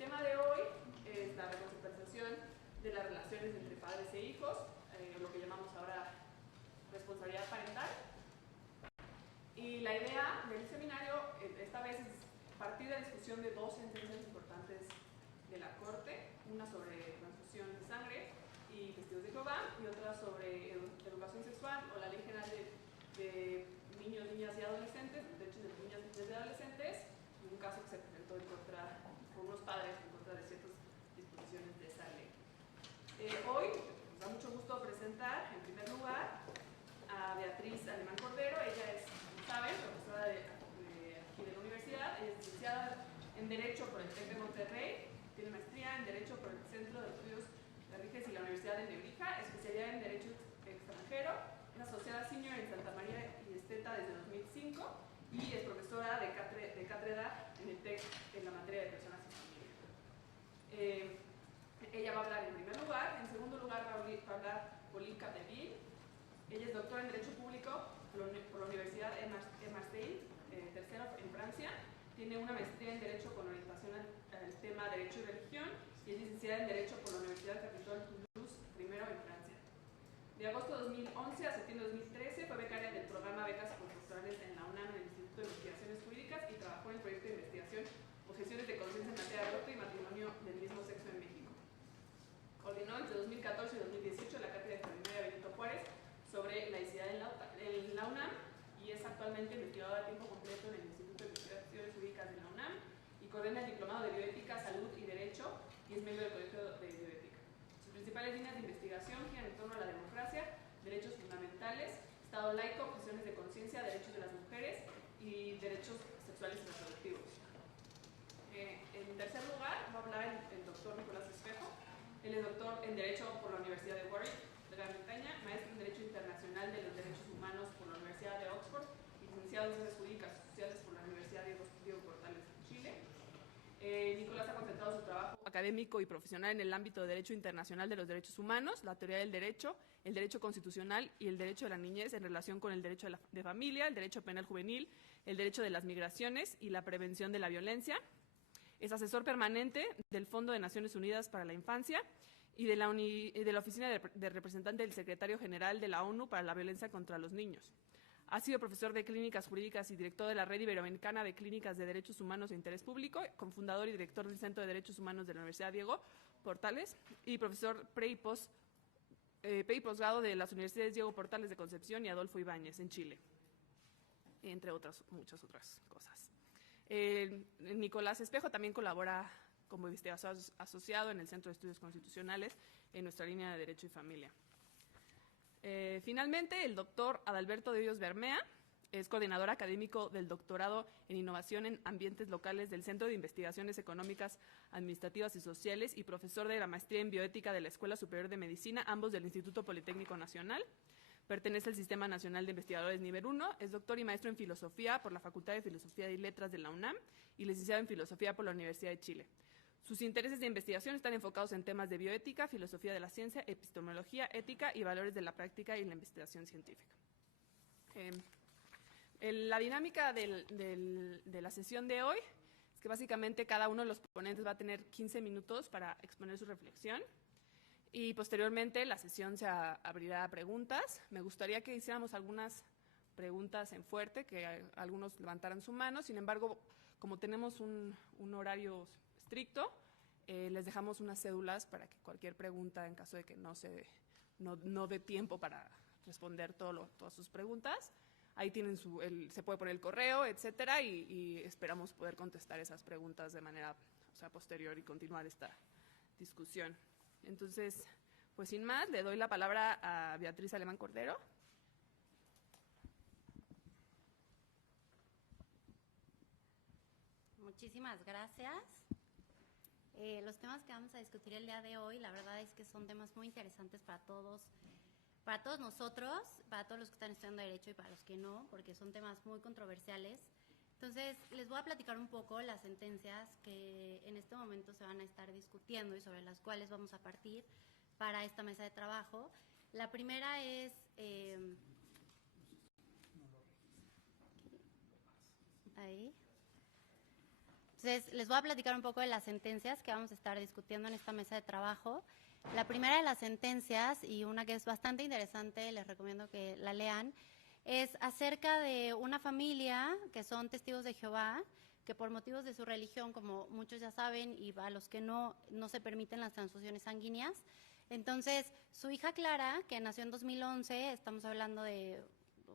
tema de hoy es la reconceptualización de las relaciones entre padres e hijos, lo que llamamos ahora responsabilidad parental. Y la idea del seminario esta vez es partir de la discusión de dos sentencias importantes de la Corte, una sobre transfusión de sangre y testigos de Jehová, y otra sobre educación sexual o la Ley General de Niños, Niñas y Adolescentes, derechos de niñas, niñas y adolescentes, y un caso que se presentó por unos padres en contra de ciertas disposiciones de esa ley. Hoy nos da mucho gusto presentar, en primer lugar, a Beatriz Alemán Cordero. Ella es, como saben, profesora aquí de la universidad. Ella es licenciada en Derecho por el TEC de Monterrey, tiene maestría en Derecho por el Centro de Estudios de Riges y la Universidad de Nebrija, especialidad en Derecho extranjero, es asociada senior en Santa María y Esteta desde 2005 y es profesora de cátedra en el TEC en la materia de personas y familia. Ella va a hablar en primer lugar. En segundo lugar va a hablar Pauline Capdeville. Ella es doctora en Derecho Público por la Universidad de Marseille, tercero en Francia. Tiene una maestría en Derecho con orientación al tema Derecho y Religión y es licenciada en Derecho por la Universidad Capitol Toulouse, primero en Francia. De agosto de 2011 a septiembre de 2013 fue becaria del programa Becas Postdoctorales en la UNAM en el Instituto de Investigaciones Jurídicas y trabajó en el proyecto de investigación Objeciones de conciencia en materia de aborto y matrimonio del mismo sexo en México. Coordinó entre 2014 y 2018 la cátedra extraordinaria Benito Juárez sobre laicidad en la UNAM y es actualmente investigadora a tiempo completo en el Instituto de Investigaciones Jurídicas de la UNAM y coordina el Diplomado de Bioética, Salud y Derecho y es miembro del Colegio de Bioética. Sus principales líneas de investigación giran en torno a la democracia, derechos fundamentales, Estado laico, objeciones de conciencia, derechos de las mujeres y derechos sexuales y reproductivos. En tercer lugar va a hablar el doctor Nicolás Espejo. Él es doctor en Derecho por la Universidad de Warwick, de Gran Bretaña, maestro en Derecho Internacional de los Derechos Humanos por la Universidad de Oxford y licenciado en Ciencias Jurídicas y Sociales por la Universidad Diego Portales en Chile. Nicolás ha concentrado su trabajo académico y profesional en el ámbito de Derecho Internacional de los Derechos Humanos, la teoría del derecho, el derecho constitucional y el derecho de la niñez en relación con el derecho de familia, el derecho penal juvenil, el derecho de las migraciones y la prevención de la violencia. Es asesor permanente del Fondo de Naciones Unidas para la Infancia y de la Oficina de Representante del Secretario General de la ONU para la Violencia contra los Niños. Ha sido profesor de Clínicas Jurídicas y director de la Red Iberoamericana de Clínicas de Derechos Humanos de Interés Público, cofundador y director del Centro de Derechos Humanos de la Universidad Diego Portales y profesor pre y posgrado de las Universidades Diego Portales de Concepción y Adolfo Ibáñez en Chile, entre muchas otras cosas. Nicolás Espejo también colabora como investigador asociado en el Centro de Estudios Constitucionales en nuestra línea de Derecho y Familia. Finalmente, el doctor Adalberto de Hoyos Bermea es coordinador académico del doctorado en Innovación en Ambientes Locales del Centro de Investigaciones Económicas, Administrativas y Sociales y profesor de la maestría en Bioética de la Escuela Superior de Medicina, ambos del Instituto Politécnico Nacional. Pertenece al Sistema Nacional de Investigadores Nivel 1, es doctor y maestro en Filosofía por la Facultad de Filosofía y Letras de la UNAM y licenciado en Filosofía por la Universidad de Chile. Sus intereses de investigación están enfocados en temas de bioética, filosofía de la ciencia, epistemología, ética y valores de la práctica y la investigación científica. La dinámica de la sesión de hoy es que básicamente cada uno de los ponentes va a tener 15 minutos para exponer su reflexión y posteriormente la sesión se abrirá a preguntas. Me gustaría que hiciéramos algunas preguntas en fuerte, que algunos levantaran su mano. Sin embargo, como tenemos un horario estricto, les dejamos unas cédulas para que cualquier pregunta, en caso de que no dé tiempo para responder todas sus preguntas, ahí tienen se puede poner el correo, etcétera, y esperamos poder contestar esas preguntas de manera posterior y continuar esta discusión. Entonces, pues sin más, le doy la palabra a Beatriz Alemán Cordero. Muchísimas gracias. Los temas que vamos a discutir el día de hoy, la verdad es que son temas muy interesantes para todos nosotros, para todos los que están estudiando Derecho y para los que no, porque son temas muy controversiales. Entonces, les voy a platicar un poco las sentencias que en este momento se van a estar discutiendo y sobre las cuales vamos a partir para esta mesa de trabajo. La primera es... ahí. Entonces, les voy a platicar un poco de las sentencias que vamos a estar discutiendo en esta mesa de trabajo. La primera de las sentencias, y una que es bastante interesante, les recomiendo que la lean, es acerca de una familia que son testigos de Jehová, que por motivos de su religión, como muchos ya saben, y a los que no se permiten las transfusiones sanguíneas. Entonces, su hija Clara, que nació en 2011, estamos hablando de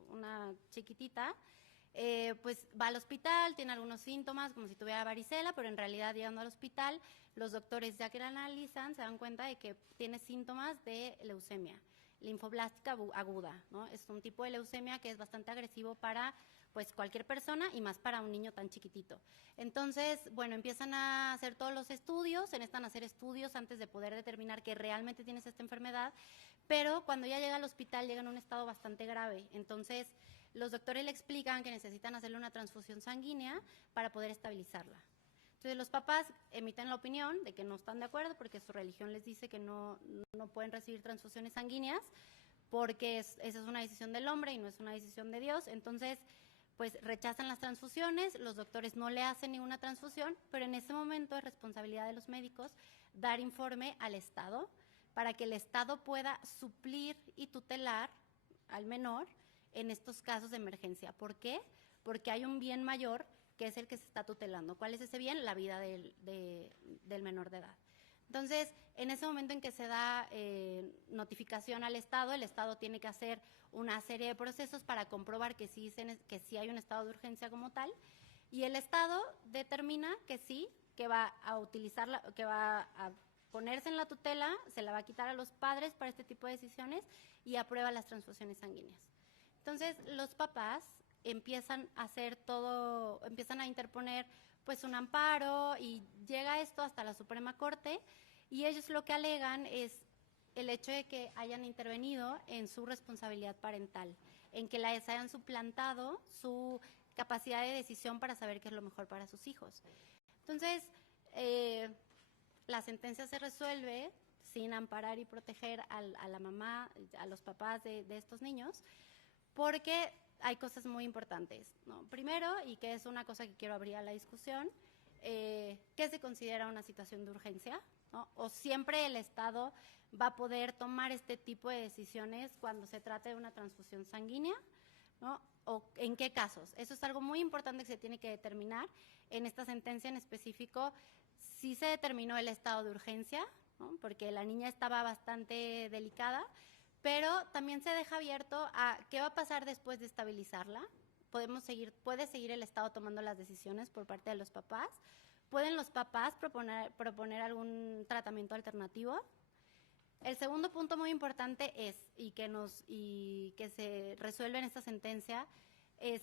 una chiquitita, pues va al hospital, tiene algunos síntomas como si tuviera varicela, pero en realidad llegando al hospital, los doctores ya que la analizan se dan cuenta de que tiene síntomas de leucemia, linfoblástica aguda, ¿no? Es un tipo de leucemia que es bastante agresivo para pues cualquier persona y más para un niño tan chiquitito. Entonces, bueno, empiezan a hacer todos los estudios, se necesitan hacer estudios antes de poder determinar que realmente tienes esta enfermedad, pero cuando ya llega al hospital llega en un estado bastante grave. Entonces, los doctores le explican que necesitan hacerle una transfusión sanguínea para poder estabilizarla. Entonces, los papás emiten la opinión de que no están de acuerdo porque su religión les dice que no pueden recibir transfusiones sanguíneas porque esa es una decisión del hombre y no es una decisión de Dios. Entonces, pues rechazan las transfusiones, los doctores no le hacen ninguna transfusión, pero en ese momento es responsabilidad de los médicos dar informe al Estado para que el Estado pueda suplir y tutelar al menor en estos casos de emergencia. ¿Por qué? Porque hay un bien mayor que es el que se está tutelando. ¿Cuál es ese bien? La vida del menor de edad. Entonces, en ese momento en que se da notificación al Estado, el Estado tiene que hacer una serie de procesos para comprobar que sí hay un estado de urgencia como tal, y el Estado determina que sí, que va a utilizarla, que va a ponerse en la tutela, se la va a quitar a los padres para este tipo de decisiones y aprueba las transfusiones sanguíneas. Entonces, los papás empiezan a interponer pues un amparo y llega esto hasta la Suprema Corte y ellos lo que alegan es el hecho de que hayan intervenido en su responsabilidad parental, en que les hayan suplantado su capacidad de decisión para saber qué es lo mejor para sus hijos. Entonces, la sentencia se resuelve sin amparar y proteger a la mamá, a los papás de estos niños, porque hay cosas muy importantes, ¿no? Primero, y que es una cosa que quiero abrir a la discusión, ¿qué se considera una situación de urgencia? ¿No? O siempre el Estado va a poder tomar este tipo de decisiones cuando se trate de una transfusión sanguínea, ¿no? O en qué casos. Eso es algo muy importante que se tiene que determinar. En esta sentencia en específico sí se determinó el estado de urgencia, ¿no? Porque la niña estaba bastante delicada, pero también se deja abierto a qué va a pasar después de estabilizarla. Puede seguir el Estado tomando las decisiones por parte de los papás. ¿Pueden los papás proponer algún tratamiento alternativo? El segundo punto muy importante es, y que se resuelve en esta sentencia, es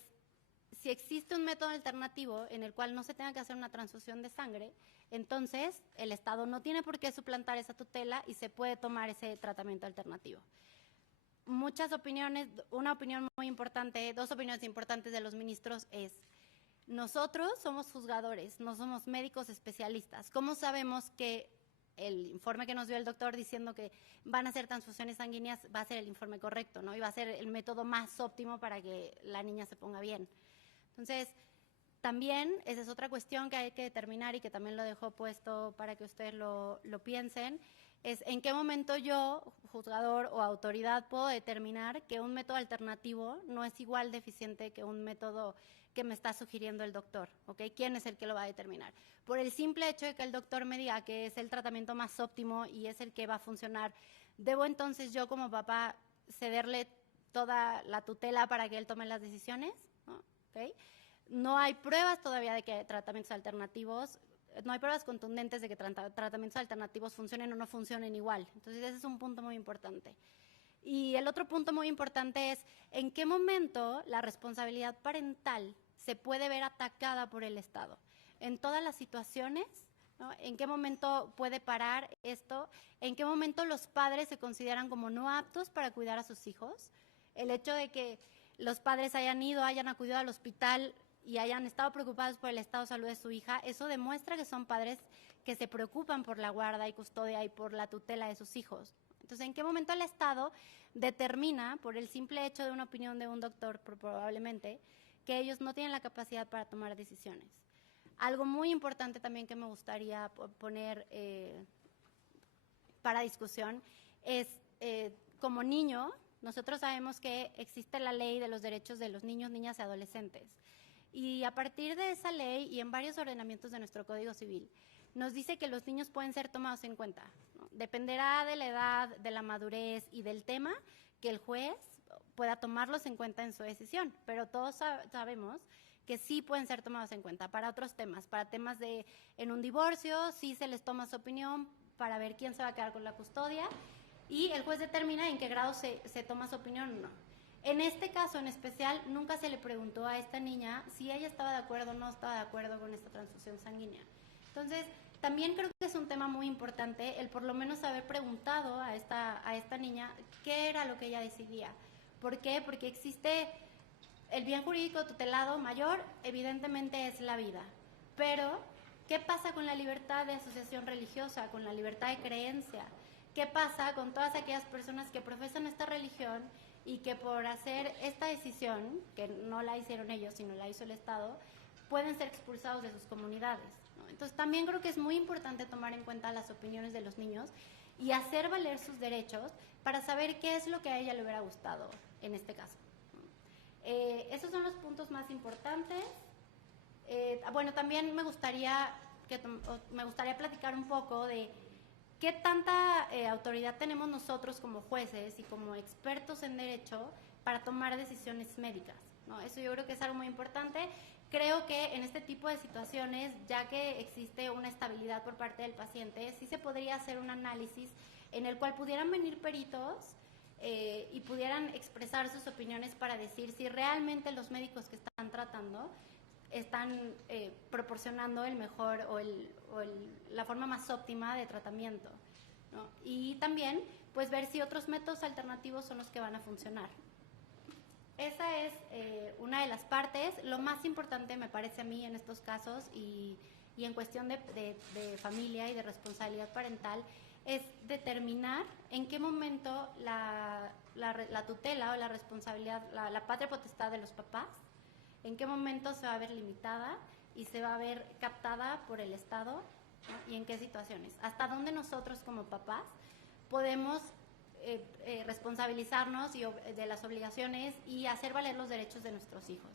si existe un método alternativo en el cual no se tenga que hacer una transfusión de sangre, entonces el Estado no tiene por qué suplantar esa tutela y se puede tomar ese tratamiento alternativo. Muchas opiniones, una opinión muy importante, dos opiniones importantes de los ministros es: nosotros somos juzgadores, no somos médicos especialistas. ¿Cómo sabemos que el informe que nos dio el doctor diciendo que van a hacer transfusiones sanguíneas va a ser el informe correcto, ¿no? Y va a ser el método más óptimo para que la niña se ponga bien? Entonces, también esa es otra cuestión que hay que determinar y que también lo dejo puesto para que ustedes lo piensen, es en qué momento yo, juzgador o autoridad, puedo determinar que un método alternativo no es igual de eficiente que un método que me está sugiriendo el doctor, ¿ok? ¿Quién es el que lo va a determinar? Por el simple hecho de que el doctor me diga que es el tratamiento más óptimo y es el que va a funcionar, ¿debo entonces yo como papá cederle toda la tutela para que él tome las decisiones? ¿No? ¿Okay? No hay pruebas todavía de que tratamientos alternativos, no hay pruebas contundentes de que tratamientos alternativos funcionen o no funcionen igual. Entonces ese es un punto muy importante. Y el otro punto muy importante es en qué momento la responsabilidad parental se puede ver atacada por el Estado. En todas las situaciones, ¿no? ¿En qué momento puede parar esto? ¿En qué momento los padres se consideran como no aptos para cuidar a sus hijos? El hecho de que los padres hayan acudido al hospital y hayan estado preocupados por el estado de salud de su hija, eso demuestra que son padres que se preocupan por la guarda y custodia y por la tutela de sus hijos. Entonces, ¿en qué momento el Estado determina, por el simple hecho de una opinión de un doctor probablemente, que ellos no tienen la capacidad para tomar decisiones? Algo muy importante también que me gustaría poner para discusión es, como niño, nosotros sabemos que existe la ley de los derechos de los niños, niñas y adolescentes. Y a partir de esa ley y en varios ordenamientos de nuestro Código Civil, nos dice que los niños pueden ser tomados en cuenta, ¿no? Dependerá de la edad, de la madurez y del tema que el juez pueda tomarlos en cuenta en su decisión, pero todos sabemos que sí pueden ser tomados en cuenta para otros temas, para temas de, en un divorcio, sí se les toma su opinión para ver quién se va a quedar con la custodia y el juez determina en qué grado se toma su opinión o no. En este caso en especial, nunca se le preguntó a esta niña si ella estaba de acuerdo o no estaba de acuerdo con esta transfusión sanguínea. Entonces, también creo que es un tema muy importante el por lo menos haber preguntado a esta niña qué era lo que ella decidía. ¿Por qué? Porque existe el bien jurídico tutelado mayor, evidentemente es la vida. Pero, ¿qué pasa con la libertad de asociación religiosa, con la libertad de creencia? ¿Qué pasa con todas aquellas personas que profesan esta religión y que por hacer esta decisión, que no la hicieron ellos, sino la hizo el Estado, pueden ser expulsados de sus comunidades, ¿no? Entonces también creo que es muy importante tomar en cuenta las opiniones de los niños y hacer valer sus derechos para saber qué es lo que a ella le hubiera gustado en este caso. Esos son los puntos más importantes. Bueno, también me gustaría platicar un poco de qué tanta autoridad tenemos nosotros como jueces y como expertos en derecho para tomar decisiones médicas, ¿no? Eso yo creo que es algo muy importante. Creo que en este tipo de situaciones, ya que existe una estabilidad por parte del paciente, sí se podría hacer un análisis en el cual pudieran venir peritos y pudieran expresar sus opiniones para decir si realmente los médicos que están tratando están proporcionando el mejor o la forma más óptima de tratamiento, ¿no? Y también pues ver si otros métodos alternativos son los que van a funcionar. Esa es una de las partes. Lo más importante me parece a mí en estos casos y en cuestión de familia y de responsabilidad parental es determinar en qué momento la tutela o la responsabilidad, la patria potestad de los papás, en qué momento se va a ver limitada y se va a ver captada por el Estado, ¿no? Y en qué situaciones. Hasta dónde nosotros como papás podemos responsabilizarnos de las obligaciones y hacer valer los derechos de nuestros hijos.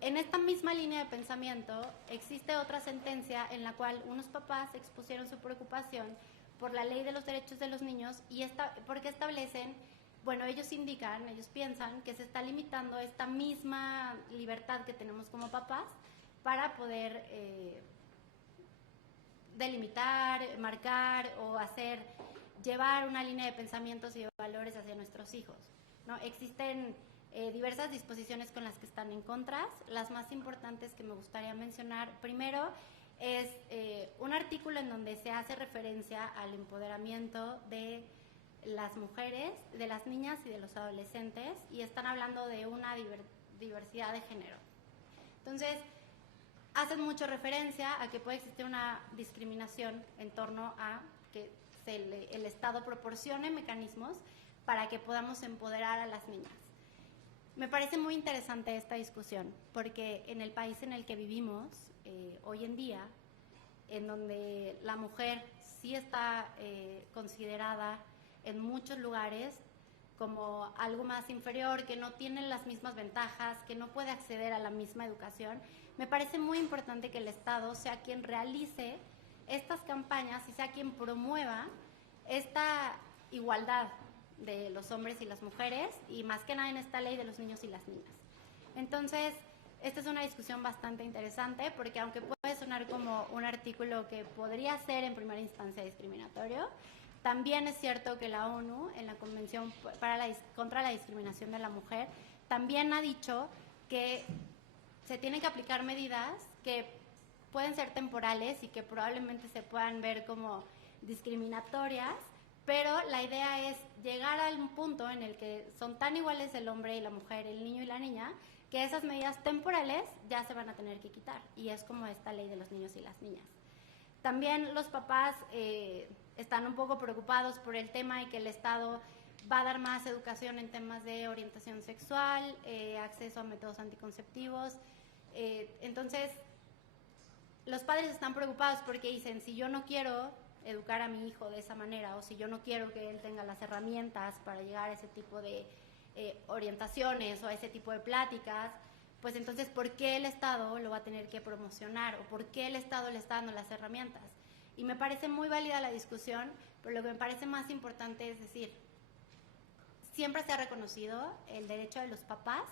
En esta misma línea de pensamiento existe otra sentencia en la cual unos papás expusieron su preocupación por la ley de los derechos de los niños y porque establecen, bueno, ellos piensan que se está limitando esta misma libertad que tenemos como papás para poder delimitar, marcar o llevar una línea de pensamientos y de valores hacia nuestros hijos, ¿no? Existen diversas disposiciones con las que están en contra. Las más importantes que me gustaría mencionar primero es un artículo en donde se hace referencia al empoderamiento de las mujeres, de las niñas y de los adolescentes, y están hablando de una diversidad de género. Entonces, hacen mucho referencia a que puede existir una discriminación en torno a que el Estado proporcione mecanismos para que podamos empoderar a las niñas. Me parece muy interesante esta discusión, porque en el país en el que vivimos hoy en día, en donde la mujer sí está considerada en muchos lugares como algo más inferior, que no tiene las mismas ventajas, que no puede acceder a la misma educación, me parece muy importante que el Estado sea quien realice estas campañas y sea quien promueva esta igualdad de los hombres y las mujeres y más que nada en esta ley de los niños y las niñas. Entonces, esta es una discusión bastante interesante porque aunque puede sonar como un artículo que podría ser en primera instancia discriminatorio, también es cierto que la ONU, en la Convención contra la Discriminación de la Mujer, también ha dicho que se tienen que aplicar medidas que pueden ser temporales y que probablemente se puedan ver como discriminatorias, pero la idea es llegar a un punto en el que son tan iguales el hombre y la mujer, el niño y la niña, que esas medidas temporales ya se van a tener que quitar, y es como esta ley de los niños y las niñas. También los papás están un poco preocupados por el tema y que el Estado va a dar más educación en temas de orientación sexual, acceso a métodos anticonceptivos. Entonces, los padres están preocupados porque dicen, si yo no quiero educar a mi hijo de esa manera, o si yo no quiero que él tenga las herramientas para llegar a ese tipo de orientaciones o a ese tipo de pláticas, pues entonces, ¿por qué el Estado lo va a tener que promocionar? ¿O por qué el Estado le está dando las herramientas? Y me parece muy válida la discusión, pero lo que me parece más importante es decir, siempre se ha reconocido el derecho de los papás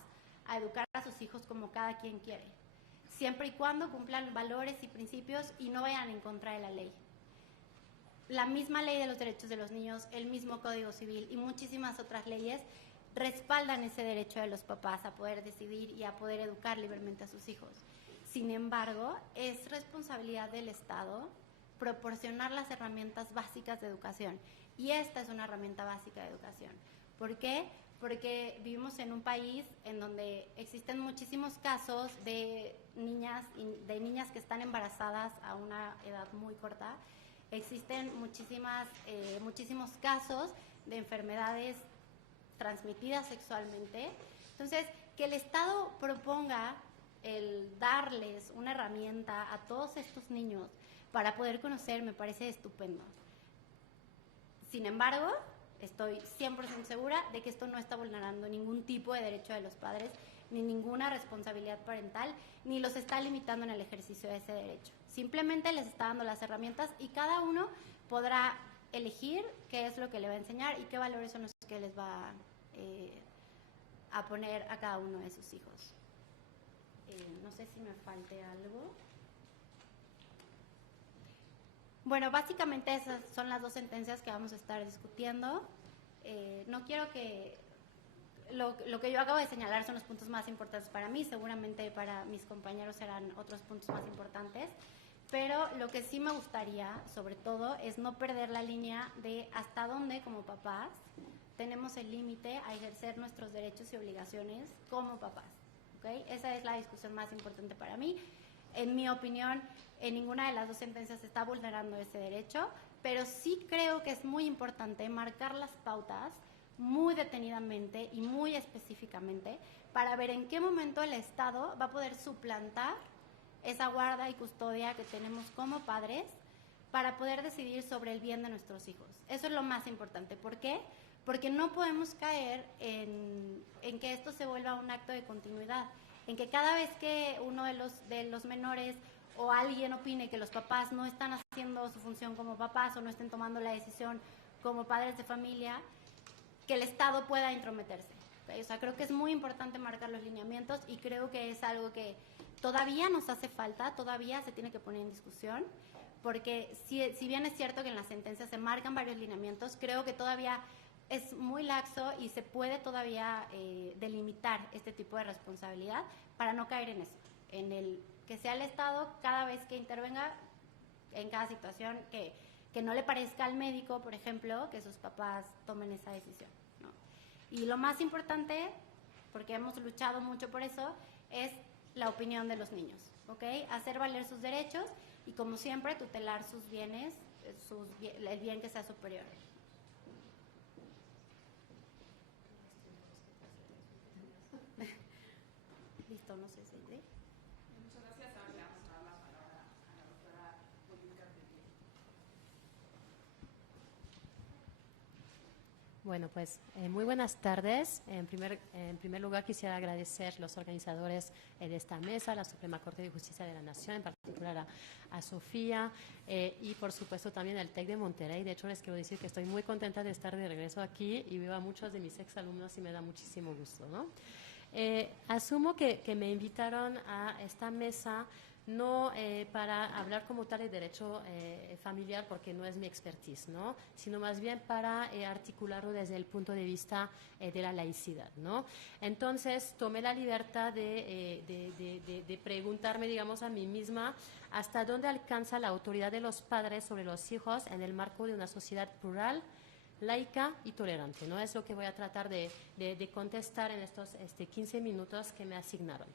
a educar a sus hijos como cada quien quiere, siempre y cuando cumplan valores y principios y no vayan en contra de la ley. La misma ley de los derechos de los niños, el mismo Código Civil y muchísimas otras leyes respaldan ese derecho de los papás a poder decidir y a poder educar libremente a sus hijos. Sin embargo, es responsabilidad del Estado proporcionar las herramientas básicas de educación. Y esta es una herramienta básica de educación. ¿Por qué? Porque vivimos en un país en donde existen muchísimos casos de niñas que están embarazadas a una edad muy corta. Existen muchísimos casos de enfermedades transmitidas sexualmente. Entonces, que el Estado proponga el darles una herramienta a todos estos niños para poder conocer me parece estupendo. Sin embargo, estoy 100% segura de que esto no está vulnerando ningún tipo de derecho de los padres, ni ninguna responsabilidad parental, ni los está limitando en el ejercicio de ese derecho. Simplemente les está dando las herramientas y cada uno podrá elegir qué es lo que le va a enseñar y qué valores son los que les va a poner a cada uno de sus hijos. No sé si me falte algo. Bueno, básicamente esas son las dos sentencias que vamos a estar discutiendo. No quiero que... Lo que yo acabo de señalar son los puntos más importantes para mí, seguramente para mis compañeros serán otros puntos más importantes, pero lo que sí me gustaría, sobre todo, es no perder la línea de hasta dónde, como papás, tenemos el límite a ejercer nuestros derechos y obligaciones como papás. ¿Okay? Esa es la discusión más importante para mí. En mi opinión, en ninguna de las dos sentencias se está vulnerando ese derecho, pero sí creo que es muy importante marcar las pautas muy detenidamente y muy específicamente para ver en qué momento el Estado va a poder suplantar esa guarda y custodia que tenemos como padres para poder decidir sobre el bien de nuestros hijos. Eso es lo más importante. ¿Por qué? Porque no podemos caer en que esto se vuelva un acto de continuidad, en que cada vez que uno de los menores o alguien opine que los papás no están haciendo su función como papás o no estén tomando la decisión como padres de familia, que el Estado pueda intrometerse. ¿Okay? O sea, creo que es muy importante marcar los lineamientos y creo que es algo que todavía nos hace falta, todavía se tiene que poner en discusión, porque si bien es cierto que en las sentencias se marcan varios lineamientos, creo que todavía es muy laxo y se puede todavía delimitar este tipo de responsabilidad para no caer en eso, en el que sea el Estado cada vez que intervenga en cada situación que no le parezca al médico, por ejemplo, que sus papás tomen esa decisión, ¿no? Y lo más importante, porque hemos luchado mucho por eso, es la opinión de los niños, ¿ok? Hacer valer sus derechos y, como siempre, tutelar sus bienes, el bien que sea superior. Listo, no sé si... ¿sí? Muchas gracias. Ahora le vamos a dar la palabra a la doctora Mónica Tellier. Bueno, pues muy buenas tardes. En primer lugar, quisiera agradecer a los organizadores de esta mesa, la Suprema Corte de Justicia de la Nación, en particular a Sofía y, por supuesto, también al TEC de Monterrey. De hecho, les quiero decir que estoy muy contenta de estar de regreso aquí y veo a muchos de mis exalumnos y me da muchísimo gusto, ¿no? Asumo que me invitaron a esta mesa no para hablar como tal de derecho familiar, porque no es mi expertise, ¿no? Sino más bien para articularlo desde el punto de vista de la laicidad, ¿no? Entonces tomé la libertad de preguntarme, digamos, a mí misma hasta dónde alcanza la autoridad de los padres sobre los hijos en el marco de una sociedad plural, laica y tolerante, ¿no? Es lo que voy a tratar de contestar en estos 15 minutos que me asignaron.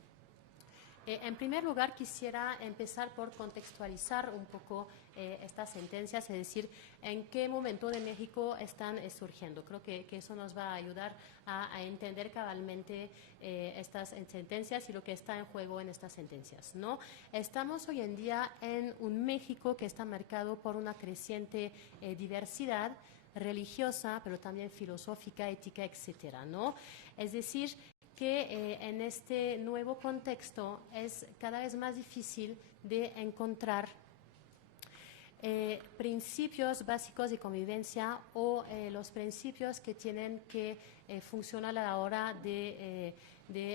En primer lugar, quisiera empezar por contextualizar un poco estas sentencias, es decir, en qué momento de México están surgiendo. Creo que eso nos va a ayudar a entender cabalmente estas sentencias y lo que está en juego en estas sentencias, ¿no? Estamos hoy en día en un México que está marcado por una creciente diversidad religiosa, pero también filosófica, ética, etcétera, ¿no? Es decir, que en este nuevo contexto es cada vez más difícil de encontrar principios básicos de convivencia o los principios que tienen que funcionar a la hora de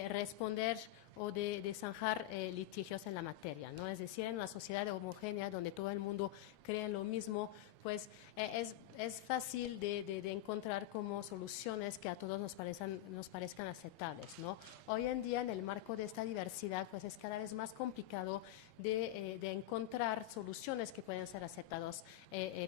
responder o de zanjar litigios en la materia, ¿no? Es decir, en una sociedad homogénea donde todo el mundo cree en lo mismo, pues es fácil de encontrar como soluciones que a todos nos parezcan aceptables, ¿no? Hoy en día, en el marco de esta diversidad, pues es cada vez más complicado de encontrar soluciones que pueden ser aceptadas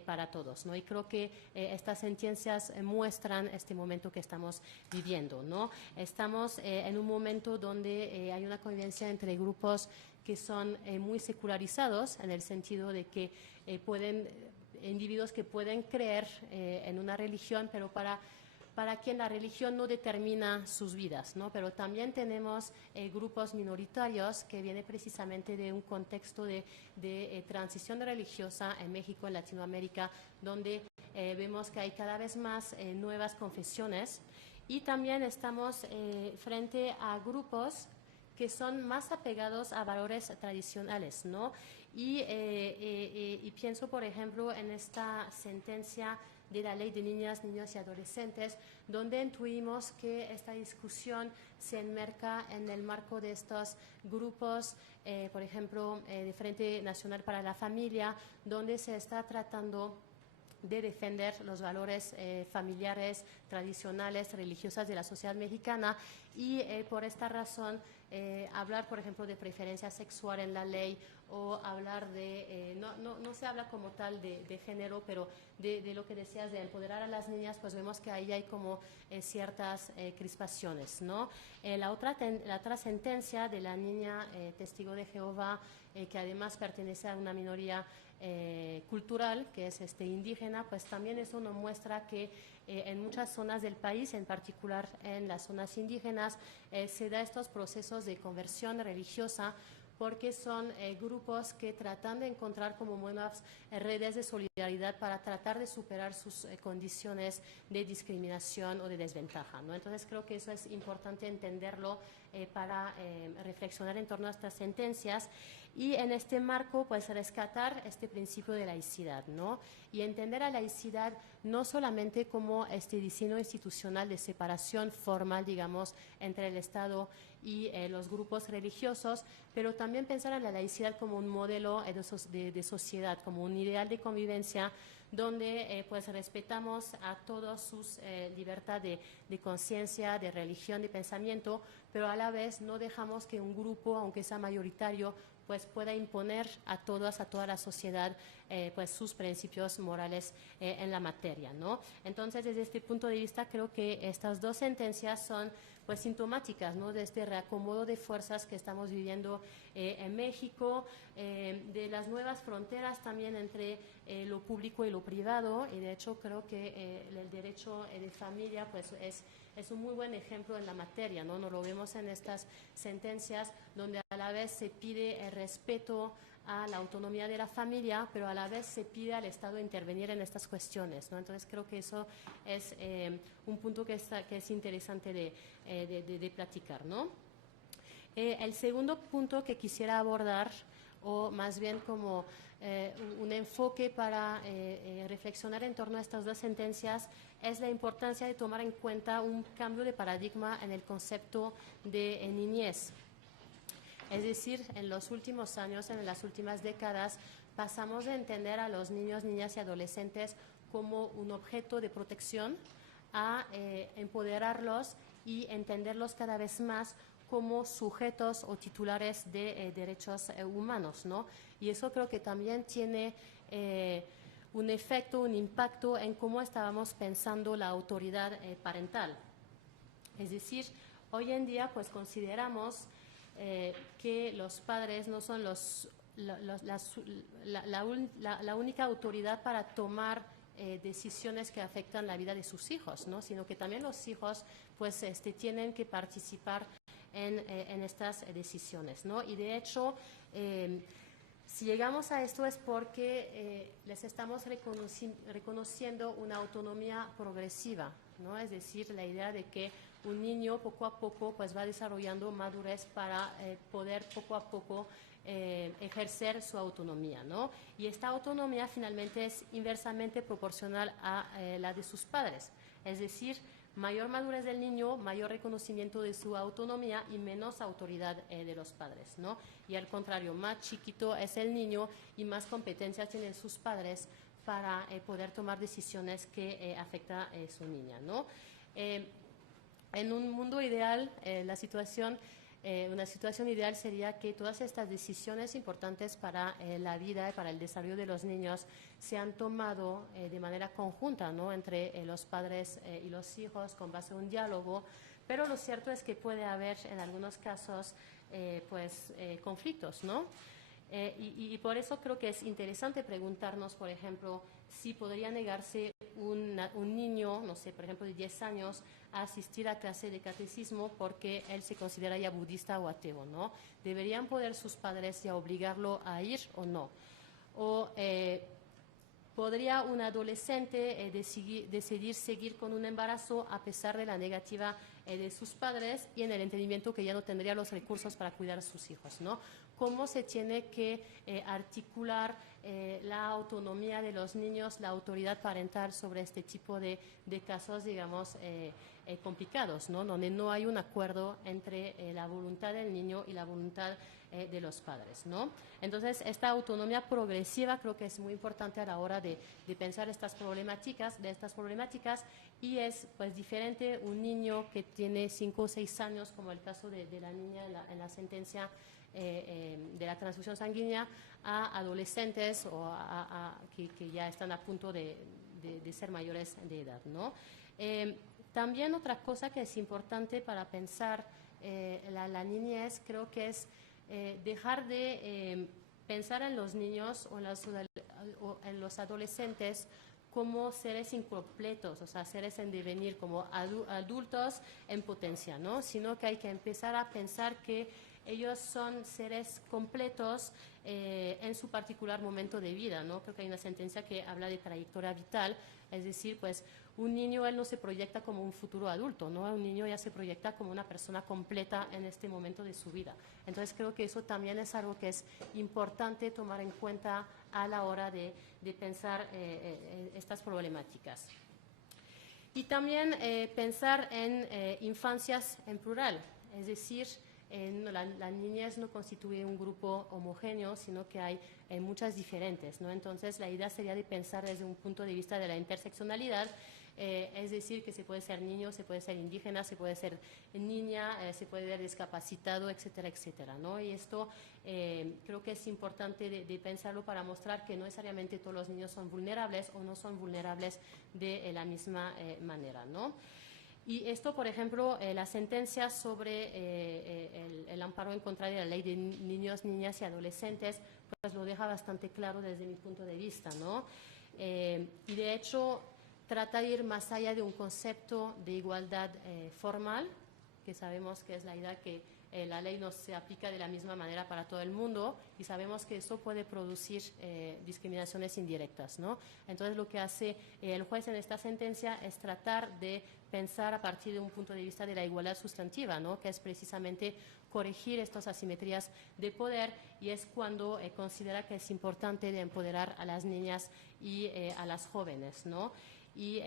para todos, ¿no? Y creo que estas sentencias muestran este momento que estamos viviendo, ¿no? Estamos en un momento donde hay una convivencia entre grupos que son muy secularizados, en el sentido de que individuos que pueden creer en una religión, pero para quien la religión no determina sus vidas, ¿no? Pero también tenemos grupos minoritarios que vienen precisamente de un contexto de transición religiosa en México, en Latinoamérica, donde vemos que hay cada vez más nuevas confesiones, y también estamos frente a grupos que son más apegados a valores tradicionales, ¿no? Y pienso, por ejemplo, en esta sentencia de la Ley de Niñas, Niños y Adolescentes, donde intuimos que esta discusión se enmarca en el marco de estos grupos, por ejemplo, de Frente Nacional para la Familia, donde se está tratando de defender los valores familiares, tradicionales, religiosas de la sociedad mexicana, y por esta razón hablar, por ejemplo, de preferencia sexual en la ley, o hablar de, no se habla como tal de género, pero de lo que decías, de empoderar a las niñas, pues vemos que ahí hay como ciertas crispaciones, ¿no? La otra sentencia de la niña testigo de Jehová, que además pertenece a una minoría cultural, que es indígena, pues también eso nos muestra que en muchas zonas del país, en particular en las zonas indígenas, se da estos procesos de conversión religiosa, porque son grupos que tratan de encontrar como nuevas redes de solidaridad para tratar de superar sus condiciones de discriminación o de desventaja, ¿no? Entonces creo que eso es importante entenderlo para reflexionar en torno a estas sentencias, y en este marco pues rescatar este principio de laicidad, ¿no? Y entender a laicidad no solamente como este diseño institucional de separación formal, digamos, entre el Estado y los grupos religiosos, pero también pensar en la laicidad como un modelo de sociedad, como un ideal de convivencia donde pues respetamos a todos sus libertad de conciencia, de religión, de pensamiento, pero a la vez no dejamos que un grupo, aunque sea mayoritario, pues pueda imponer a toda la sociedad pues sus principios morales en la materia, ¿no? Entonces, desde este punto de vista, creo que estas dos sentencias son pues sintomáticas, ¿no?, de este reacomodo de fuerzas que estamos viviendo en México, de las nuevas fronteras también entre lo público y lo privado, y de hecho creo que el derecho de familia pues es un muy buen ejemplo en la materia, ¿no? Nos lo vemos en estas sentencias, donde a la vez se pide el respeto a la autonomía de la familia, pero a la vez se pide al Estado intervenir en estas cuestiones, ¿no? Entonces creo que eso es un punto que es interesante de platicar, ¿no? El segundo punto que quisiera abordar, o más bien como un enfoque para reflexionar en torno a estas dos sentencias, es la importancia de tomar en cuenta un cambio de paradigma en el concepto de niñez. Es decir, en los últimos años, en las últimas décadas, pasamos de entender a los niños, niñas y adolescentes como un objeto de protección a empoderarlos y entenderlos cada vez más como sujetos o titulares de derechos humanos, ¿no? Y eso creo que también tiene un efecto, un impacto en cómo estábamos pensando la autoridad parental. Es decir, hoy en día pues consideramos que los padres no son la única autoridad para tomar decisiones que afectan la vida de sus hijos, ¿no? Sino que también los hijos pues, tienen que participar en estas decisiones, ¿no? Y de hecho, si llegamos a esto es porque les estamos reconociendo una autonomía progresiva, ¿no? Es decir, la idea de que un niño poco a poco pues, va desarrollando madurez para poder poco a poco ejercer su autonomía, ¿no? Y esta autonomía finalmente es inversamente proporcional a la de sus padres, es decir, mayor madurez del niño, mayor reconocimiento de su autonomía y menos autoridad de los padres, ¿no? Y al contrario, más chiquito es el niño y más competencias tienen sus padres para poder tomar decisiones que afectan a su niña, ¿no? En un mundo ideal, una situación ideal sería que todas estas decisiones importantes para la vida y para el desarrollo de los niños se han tomado de manera conjunta, ¿no? Entre los padres y los hijos con base a un diálogo, pero lo cierto es que puede haber en algunos casos conflictos, ¿no? Y por eso creo que es interesante preguntarnos, por ejemplo, si podría negarse un niño, no sé, por ejemplo, de 10 años, a asistir a clase de catecismo porque él se considera ya budista o ateo, ¿no? ¿Deberían poder sus padres ya obligarlo a ir o no? O ¿podría un adolescente decidir seguir con un embarazo a pesar de la negativa de sus padres y en el entendimiento que ya no tendría los recursos para cuidar a sus hijos, ¿no? ¿Cómo se tiene que articular la autonomía de los niños, la autoridad parental sobre este tipo de casos, digamos, complicados, ¿no? Donde no hay un acuerdo entre la voluntad del niño y la voluntad de los padres, ¿no? Entonces, esta autonomía progresiva creo que es muy importante a la hora de pensar estas problemáticas, y es pues diferente un niño que tiene 5 o 6 años, como el caso de la niña en la sentencia de la transfusión sanguínea, a adolescentes o que ya están a punto de ser mayores de edad, ¿no? También otra cosa que es importante para pensar la niñez, creo que es dejar de pensar en los niños o en los adolescentes como seres incompletos, o sea, seres en devenir, como adultos en potencia, ¿no? Sino que hay que empezar a pensar que ellos son seres completos en su particular momento de vida, ¿no? Creo que hay una sentencia que habla de trayectoria vital, es decir, pues un niño, él no se proyecta como un futuro adulto, ¿no? Un niño ya se proyecta como una persona completa en este momento de su vida. Entonces creo que eso también es algo que es importante tomar en cuenta a la hora de pensar estas problemáticas. Y también pensar en infancias en plural, es decir, la niñez no constituye un grupo homogéneo, sino que hay muchas diferentes, ¿no? Entonces, la idea sería de pensar desde un punto de vista de la interseccionalidad, es decir, que se puede ser niño, se puede ser indígena, se puede ser niña, se puede ser discapacitado, etcétera, etcétera, ¿no? Y esto creo que es importante de pensarlo para mostrar que no necesariamente todos los niños son vulnerables o no son vulnerables de la misma manera, ¿no? Y esto, por ejemplo, la sentencia sobre el amparo en contra de la ley de niños, niñas y adolescentes, pues lo deja bastante claro desde mi punto de vista, ¿no? Y de hecho, trata de ir más allá de un concepto de igualdad formal, que sabemos que es la idea que la ley no se aplica de la misma manera para todo el mundo, y sabemos que eso puede producir discriminaciones indirectas, ¿no? Entonces, lo que hace el juez en esta sentencia es tratar de pensar a partir de un punto de vista de la igualdad sustantiva, ¿no? Que es precisamente corregir estas asimetrías de poder, y es cuando considera que es importante de empoderar a las niñas y a las jóvenes, ¿no? Y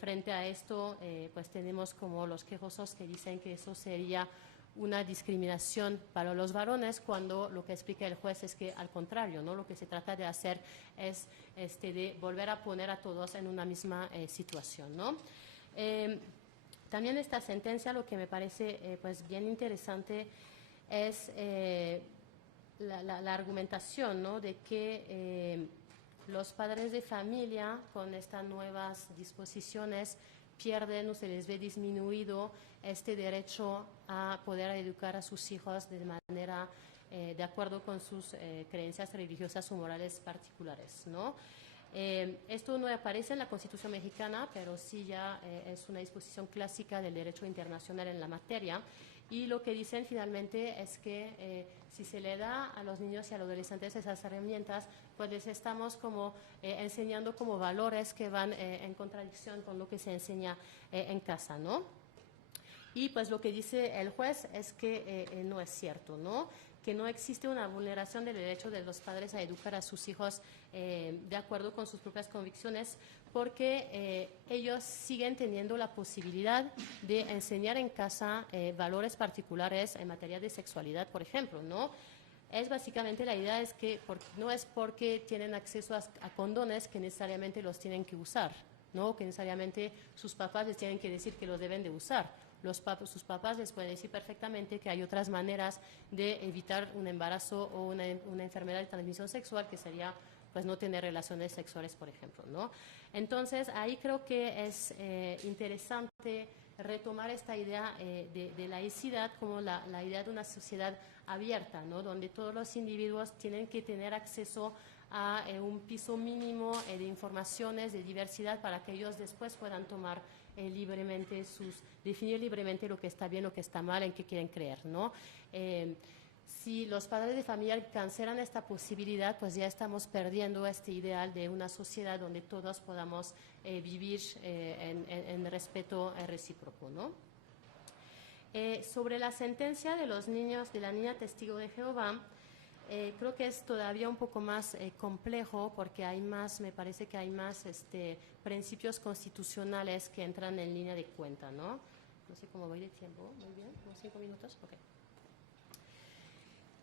frente a esto, pues tenemos como los quejosos que dicen que eso sería una discriminación para los varones, cuando lo que explica el juez es que al contrario, ¿no? Lo que se trata de hacer es de volver a poner a todos en una misma situación, ¿no? También esta sentencia, lo que me parece pues bien interesante es la argumentación, ¿no? De que los padres de familia, con estas nuevas disposiciones, pierden o se les ve disminuido este derecho a poder educar a sus hijos de manera de acuerdo con sus creencias religiosas o morales particulares, ¿no? Esto no aparece en la Constitución mexicana, pero sí ya es una disposición clásica del derecho internacional en la materia. Y lo que dicen finalmente es que si se le da a los niños y a los adolescentes esas herramientas, pues les estamos como enseñando como valores que van en contradicción con lo que se enseña en casa, ¿no? Y pues lo que dice el juez es que no es cierto, ¿no? Que no existe una vulneración del derecho de los padres a educar a sus hijos de acuerdo con sus propias convicciones, porque ellos siguen teniendo la posibilidad de enseñar en casa valores particulares en materia de sexualidad, por ejemplo, ¿no? Es básicamente la idea es que no es porque tienen acceso a condones que necesariamente los tienen que usar, ¿no? Que necesariamente sus papás les tienen que decir que los deben de usar. Sus papás les pueden decir perfectamente que hay otras maneras de evitar un embarazo o una enfermedad de transmisión sexual, que sería pues no tener relaciones sexuales, por ejemplo, ¿no? Entonces, ahí creo que es interesante retomar esta idea de laicidad como la idea de una sociedad abierta, ¿no? Donde todos los individuos tienen que tener acceso a un piso mínimo de informaciones, de diversidad, para que ellos después puedan tomar libremente definir libremente lo que está bien, lo que está mal, en qué quieren creer, ¿no? Si los padres de familia cancelan esta posibilidad, pues ya estamos perdiendo este ideal de una sociedad donde todos podamos vivir en respeto recíproco, ¿no? Sobre la sentencia de los niños, de la niña testigo de Jehová, creo que es todavía un poco más complejo, porque me parece que hay más principios constitucionales que entran en línea de cuenta, ¿no? No sé cómo voy de tiempo, muy bien, unos 5 minutos, ok.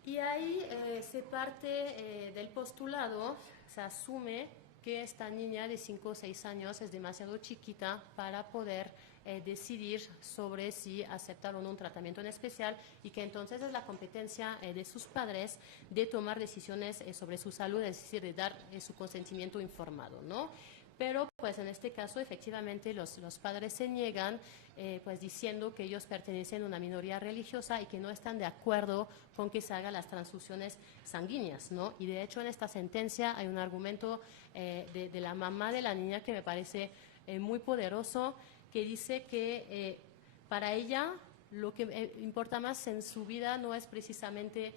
Y ahí se parte del postulado, se asume que esta niña de 5 o 6 años es demasiado chiquita para poder decidir sobre si aceptar o no un tratamiento en especial, y que entonces es la competencia de sus padres de tomar decisiones sobre su salud, es decir, de dar su consentimiento informado, ¿no? Pero pues en este caso efectivamente los padres se niegan, pues diciendo que ellos pertenecen a una minoría religiosa y que no están de acuerdo con que se hagan las transfusiones sanguíneas, ¿no? Y de hecho en esta sentencia hay un argumento de la mamá de la niña que me parece muy poderoso, que dice que para ella lo que importa más en su vida no es precisamente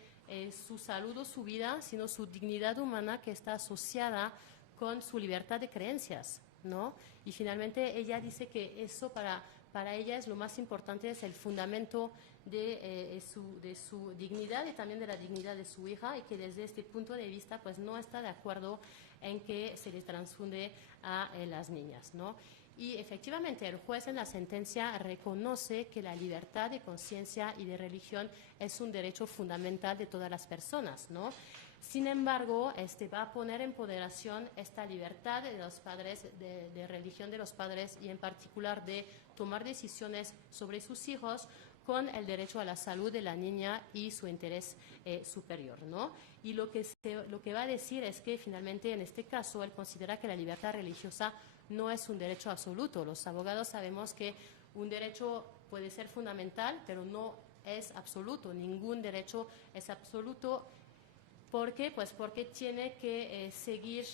su salud o su vida, sino su dignidad humana, que está asociada con su libertad de creencias, ¿no? Y finalmente ella dice que eso para ella es lo más importante, es el fundamento de su dignidad y también de la dignidad de su hija, y que desde este punto de vista pues no está de acuerdo en que se les transfunde a las niñas, ¿no? Y efectivamente el juez en la sentencia reconoce que la libertad de conciencia y de religión es un derecho fundamental de todas las personas, ¿no? Sin embargo, va a poner en ponderación esta libertad de los padres, de religión de los padres, y en particular de tomar decisiones sobre sus hijos con el derecho a la salud de la niña y su interés superior, ¿no? Y lo que va a decir es que finalmente en este caso él considera que la libertad religiosa no es un derecho absoluto. Los abogados sabemos que un derecho puede ser fundamental, pero no es absoluto. Ningún derecho es absoluto. ¿Por qué? Pues porque tiene que seguir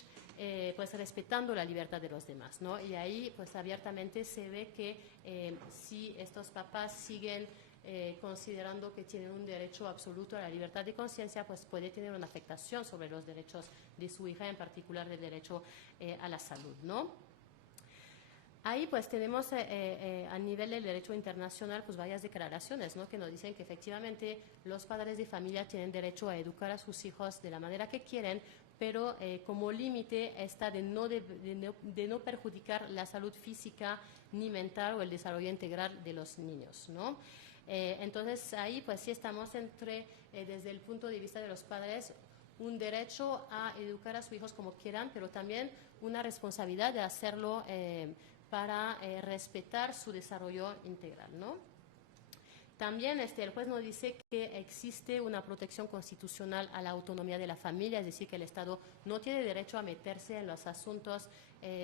pues respetando la libertad de los demás, ¿no? Y ahí pues abiertamente se ve que si estos papás siguen considerando que tienen un derecho absoluto a la libertad de conciencia, pues puede tener una afectación sobre los derechos de su hija, en particular el derecho a la salud, ¿no? Ahí pues tenemos a nivel del derecho internacional pues varias declaraciones, ¿no? Que nos dicen que efectivamente los padres de familia tienen derecho a educar a sus hijos de la manera que quieren, pero como límite está de no perjudicar la salud física ni mental o el desarrollo integral de los niños, ¿no? Entonces ahí pues sí estamos desde el punto de vista de los padres, un derecho a educar a sus hijos como quieran, pero también una responsabilidad de hacerlo para respetar su desarrollo integral, ¿no? También el juez nos dice que existe una protección constitucional a la autonomía de la familia, es decir, que el Estado no tiene derecho a meterse en los asuntos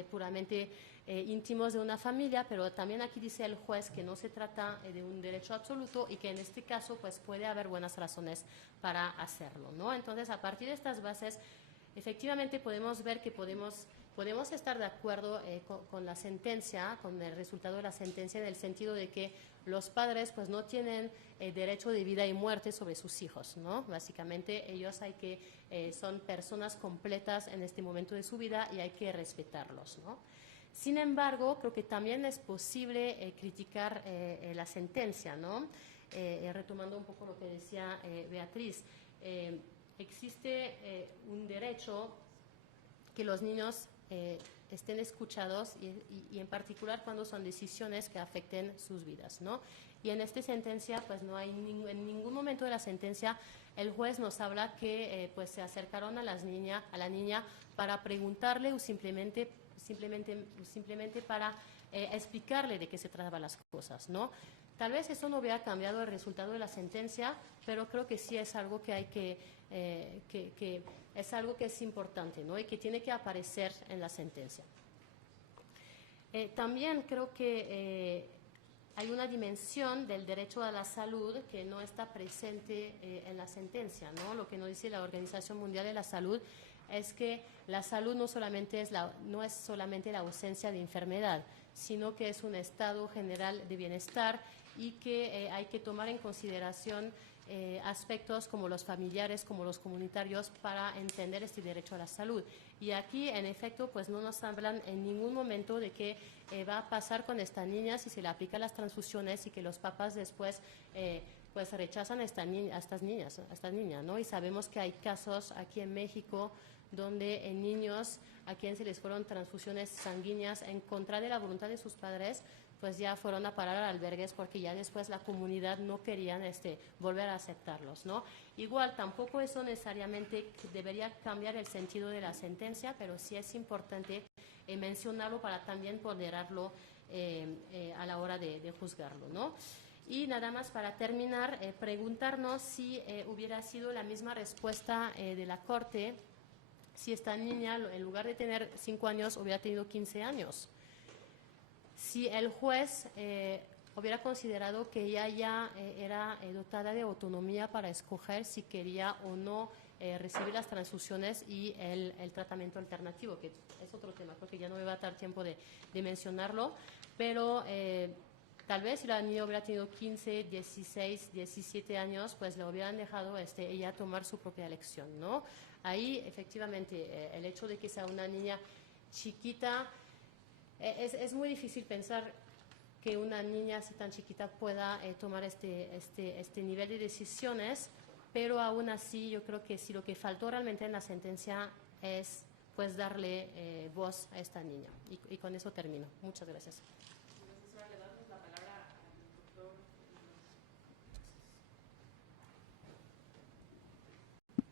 puramente íntimos de una familia, pero también aquí dice el juez que no se trata de un derecho absoluto y que en este caso pues puede haber buenas razones para hacerlo, ¿no? Entonces, a partir de estas bases, efectivamente podemos ver que podemos estar de acuerdo con la sentencia, con el resultado de la sentencia, en el sentido de que los padres pues no tienen derecho de vida y muerte sobre sus hijos, ¿no? Básicamente ellos son personas completas en este momento de su vida y hay que respetarlos, ¿no? Sin embargo, creo que también es posible criticar la sentencia, ¿no? Retomando un poco lo que decía Beatriz, existe un derecho que los niños estén escuchados y en particular cuando son decisiones que afecten sus vidas, ¿no? Y en esta sentencia, pues no hay en ningún momento de la sentencia el juez nos habla que pues se acercaron a la niña para preguntarle o simplemente para explicarle de qué se trataban las cosas, ¿no? Tal vez eso no hubiera cambiado el resultado de la sentencia, pero creo que sí es algo que hay que es algo que es importante, ¿no? Y que tiene que aparecer en la sentencia. También creo que hay una dimensión del derecho a la salud que no está presente en la sentencia, ¿no? Lo que nos dice la Organización Mundial de la Salud es que la salud no es solamente la ausencia de enfermedad, sino que es un estado general de bienestar y que hay que tomar en consideración aspectos como los familiares, como los comunitarios, para entender este derecho a la salud. Y aquí, en efecto, pues no nos hablan en ningún momento de qué va a pasar con esta niña si se le aplican las transfusiones y que los papás después pues rechazan a estas niñas, ¿no? Y sabemos que hay casos aquí en México donde niños a quienes se les fueron transfusiones sanguíneas en contra de la voluntad de sus padres, pues ya fueron a parar a albergues porque ya después la comunidad no querían volver a aceptarlos, ¿no? Igual, tampoco eso necesariamente debería cambiar el sentido de la sentencia, pero sí es importante mencionarlo para también ponderarlo a la hora de juzgarlo, ¿no? Y nada más para terminar, preguntarnos si hubiera sido la misma respuesta de la Corte si esta niña, en lugar de tener 5 años, hubiera tenido 15 años. Si el juez hubiera considerado que ella ya era dotada de autonomía para escoger si quería o no recibir las transfusiones y el tratamiento alternativo, que es otro tema, porque ya no me va a dar tiempo de mencionarlo, pero tal vez si la niña hubiera tenido 15, 16, 17 años, pues le hubieran dejado ella tomar su propia elección, ¿no? Ahí, efectivamente, el hecho de que sea una niña chiquita, es muy difícil pensar que una niña así tan chiquita pueda tomar este nivel de decisiones, pero aún así yo creo que sí, lo que faltó realmente en la sentencia es pues darle voz a esta niña. Y con eso termino. Muchas gracias. Profesora, le damos la palabra al doctor.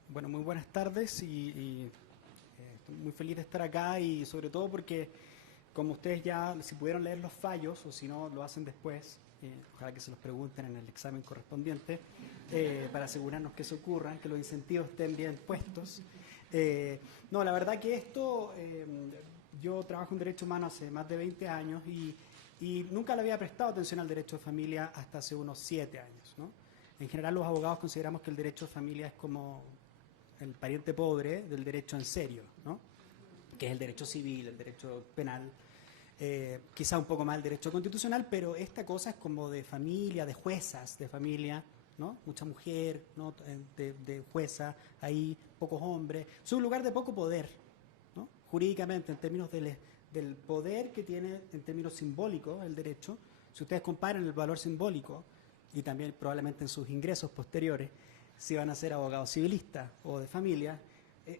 Bueno, muy buenas tardes y estoy muy feliz de estar acá y sobre todo porque, como ustedes ya, si pudieron leer los fallos o si no, lo hacen después, ojalá que se los pregunten en el examen correspondiente, para asegurarnos que eso ocurra, que los incentivos estén bien puestos. No, la verdad que esto, yo trabajo en Derecho Humano hace más de 20 años y nunca le había prestado atención al derecho de familia hasta hace unos 7 años, ¿no? En general los abogados consideramos que el derecho de familia es como el pariente pobre del derecho en serio, ¿no? Que es el derecho civil, el derecho penal, quizá un poco más el derecho constitucional, pero esta cosa es como de familia, de juezas, de familia, ¿no? Mucha mujer, ¿no? de jueza, ahí pocos hombres. Es un lugar de poco poder, ¿no? Jurídicamente, en términos del poder que tiene en términos simbólicos el derecho. Si ustedes comparan el valor simbólico y también probablemente en sus ingresos posteriores, si van a ser abogados civilistas o de familia,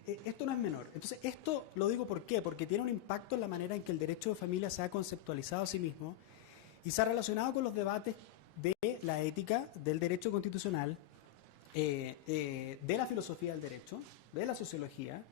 esto no es menor. Entonces, esto lo digo ¿por qué? Porque tiene un impacto en la manera en que el derecho de familia se ha conceptualizado a sí mismo y se ha relacionado con los debates de la ética, del derecho constitucional, de la filosofía del derecho, de la sociología,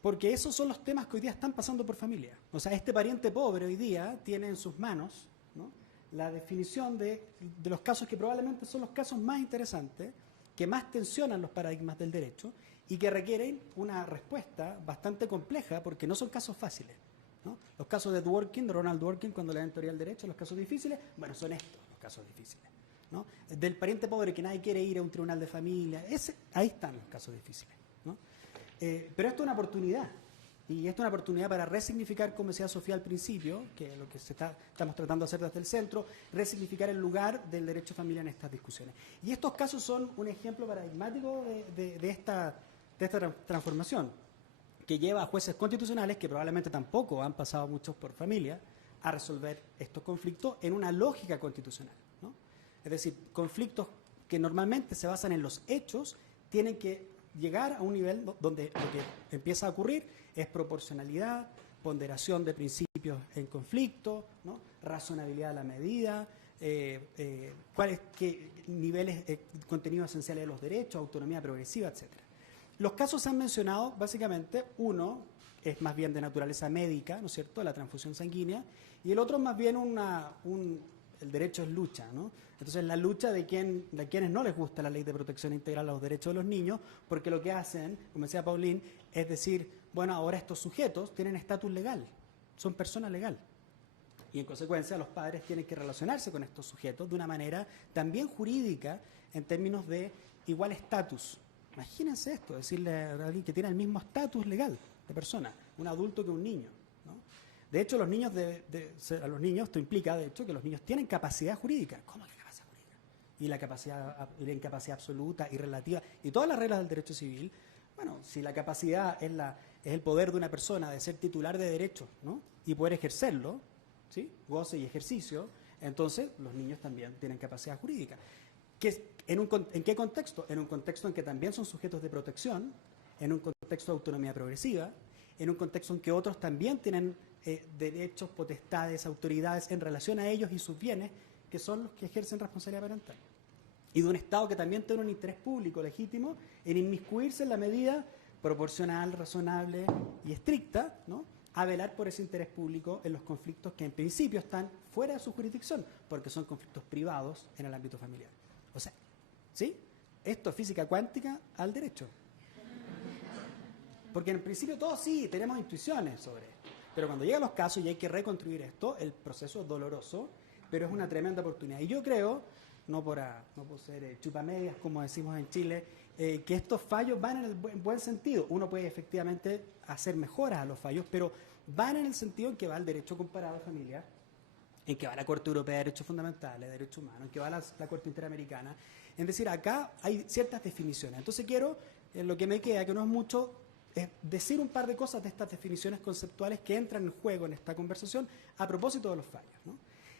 porque esos son los temas que hoy día están pasando por familia. O sea, este pariente pobre hoy día tiene en sus manos, ¿no? la definición de los casos que probablemente son los casos más interesantes, que más tensionan los paradigmas del derecho y que requieren una respuesta bastante compleja porque no son casos fáciles, ¿no? Los casos de Dworkin, de Ronald Dworkin, cuando le dan teoría del derecho, los casos difíciles, bueno, son estos los casos difíciles, ¿no? Del pariente pobre que nadie quiere ir a un tribunal de familia, ahí están los casos difíciles, ¿no? Pero esto es una oportunidad. Y esto es una oportunidad para resignificar, como decía Sofía al principio, que es lo que estamos tratando de hacer desde el centro, resignificar el lugar del derecho familiar en estas discusiones. Y estos casos son un ejemplo paradigmático de esta transformación, que lleva a jueces constitucionales, que probablemente tampoco han pasado muchos por familia, a resolver estos conflictos en una lógica constitucional, ¿no? Es decir, conflictos que normalmente se basan en los hechos, tienen que llegar a un nivel donde lo que empieza a ocurrir es proporcionalidad, ponderación de principios en conflicto, ¿no? Razonabilidad de la medida, qué niveles, contenidos esenciales de los derechos, autonomía progresiva, etc. Los casos se han mencionado, básicamente, uno es más bien de naturaleza médica, ¿no es cierto?, la transfusión sanguínea, y el otro más bien el derecho es lucha, ¿no? Entonces, la lucha de quienes no les gusta la ley de protección integral a los derechos de los niños, porque lo que hacen, como decía Paulín, es decir, bueno, ahora estos sujetos tienen estatus legal, son personas legal. Y en consecuencia, los padres tienen que relacionarse con estos sujetos de una manera también jurídica en términos de igual estatus. Imagínense esto, decirle a alguien que tiene el mismo estatus legal de persona, un adulto que un niño, ¿no? De hecho, a los niños, esto implica, de hecho, que los niños tienen capacidad jurídica. ¿Cómo que capacidad jurídica? Y la incapacidad absoluta y relativa, y todas las reglas del derecho civil, bueno, si la capacidad es el poder de una persona de ser titular de derechos, ¿no?, y poder ejercerlo, ¿sí?, goce y ejercicio, entonces los niños también tienen capacidad jurídica. ¿En qué contexto? En un contexto en que también son sujetos de protección, en un contexto de autonomía progresiva, en un contexto en que otros también tienen derechos, potestades, autoridades en relación a ellos y sus bienes, que son los que ejercen responsabilidad parental. Y de un Estado que también tiene un interés público legítimo en inmiscuirse en la medida proporcional, razonable y estricta, ¿no?, a velar por ese interés público en los conflictos que en principio están fuera de su jurisdicción, porque son conflictos privados en el ámbito familiar. O sea, ¿sí? Esto es física cuántica al derecho. Porque en principio todos sí tenemos intuiciones sobre esto, pero cuando llegan los casos y hay que reconstruir esto, el proceso es doloroso, pero es una tremenda oportunidad. Y yo creo, no por ser chupamedias, como decimos en Chile, que estos fallos van en el buen sentido. Uno puede efectivamente hacer mejoras a los fallos, pero van en el sentido en que va el derecho comparado de familia, en que va la Corte Europea de Derechos Fundamentales, de Derechos Humanos, en que va la Corte Interamericana. Es decir, acá hay ciertas definiciones. Entonces quiero, en lo que me queda, que no es mucho, decir un par de cosas de estas definiciones conceptuales que entran en juego en esta conversación a propósito de los fallos, ¿no?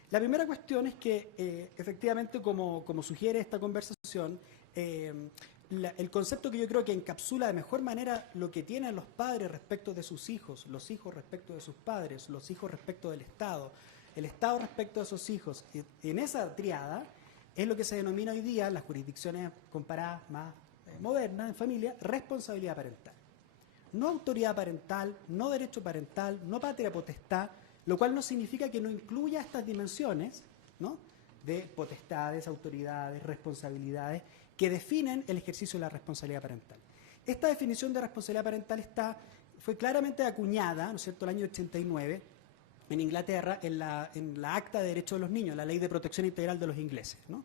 La primera cuestión es que, efectivamente, como sugiere esta conversación, el concepto que yo creo que encapsula de mejor manera lo que tienen los padres respecto de sus hijos, los hijos respecto de sus padres, los hijos respecto del Estado, el Estado respecto de sus hijos, y en esa triada es lo que se denomina hoy día, en las jurisdicciones comparadas más modernas en familia, responsabilidad parental. No autoridad parental, no derecho parental, no patria potestad, lo cual no significa que no incluya estas dimensiones, ¿no?, de potestades, autoridades, responsabilidades, que definen el ejercicio de la responsabilidad parental. Esta definición de responsabilidad parental fue claramente acuñada, ¿no es cierto?, el año 89, en Inglaterra, en la Acta de Derechos de los Niños, la Ley de Protección Integral de los ingleses, ¿no?,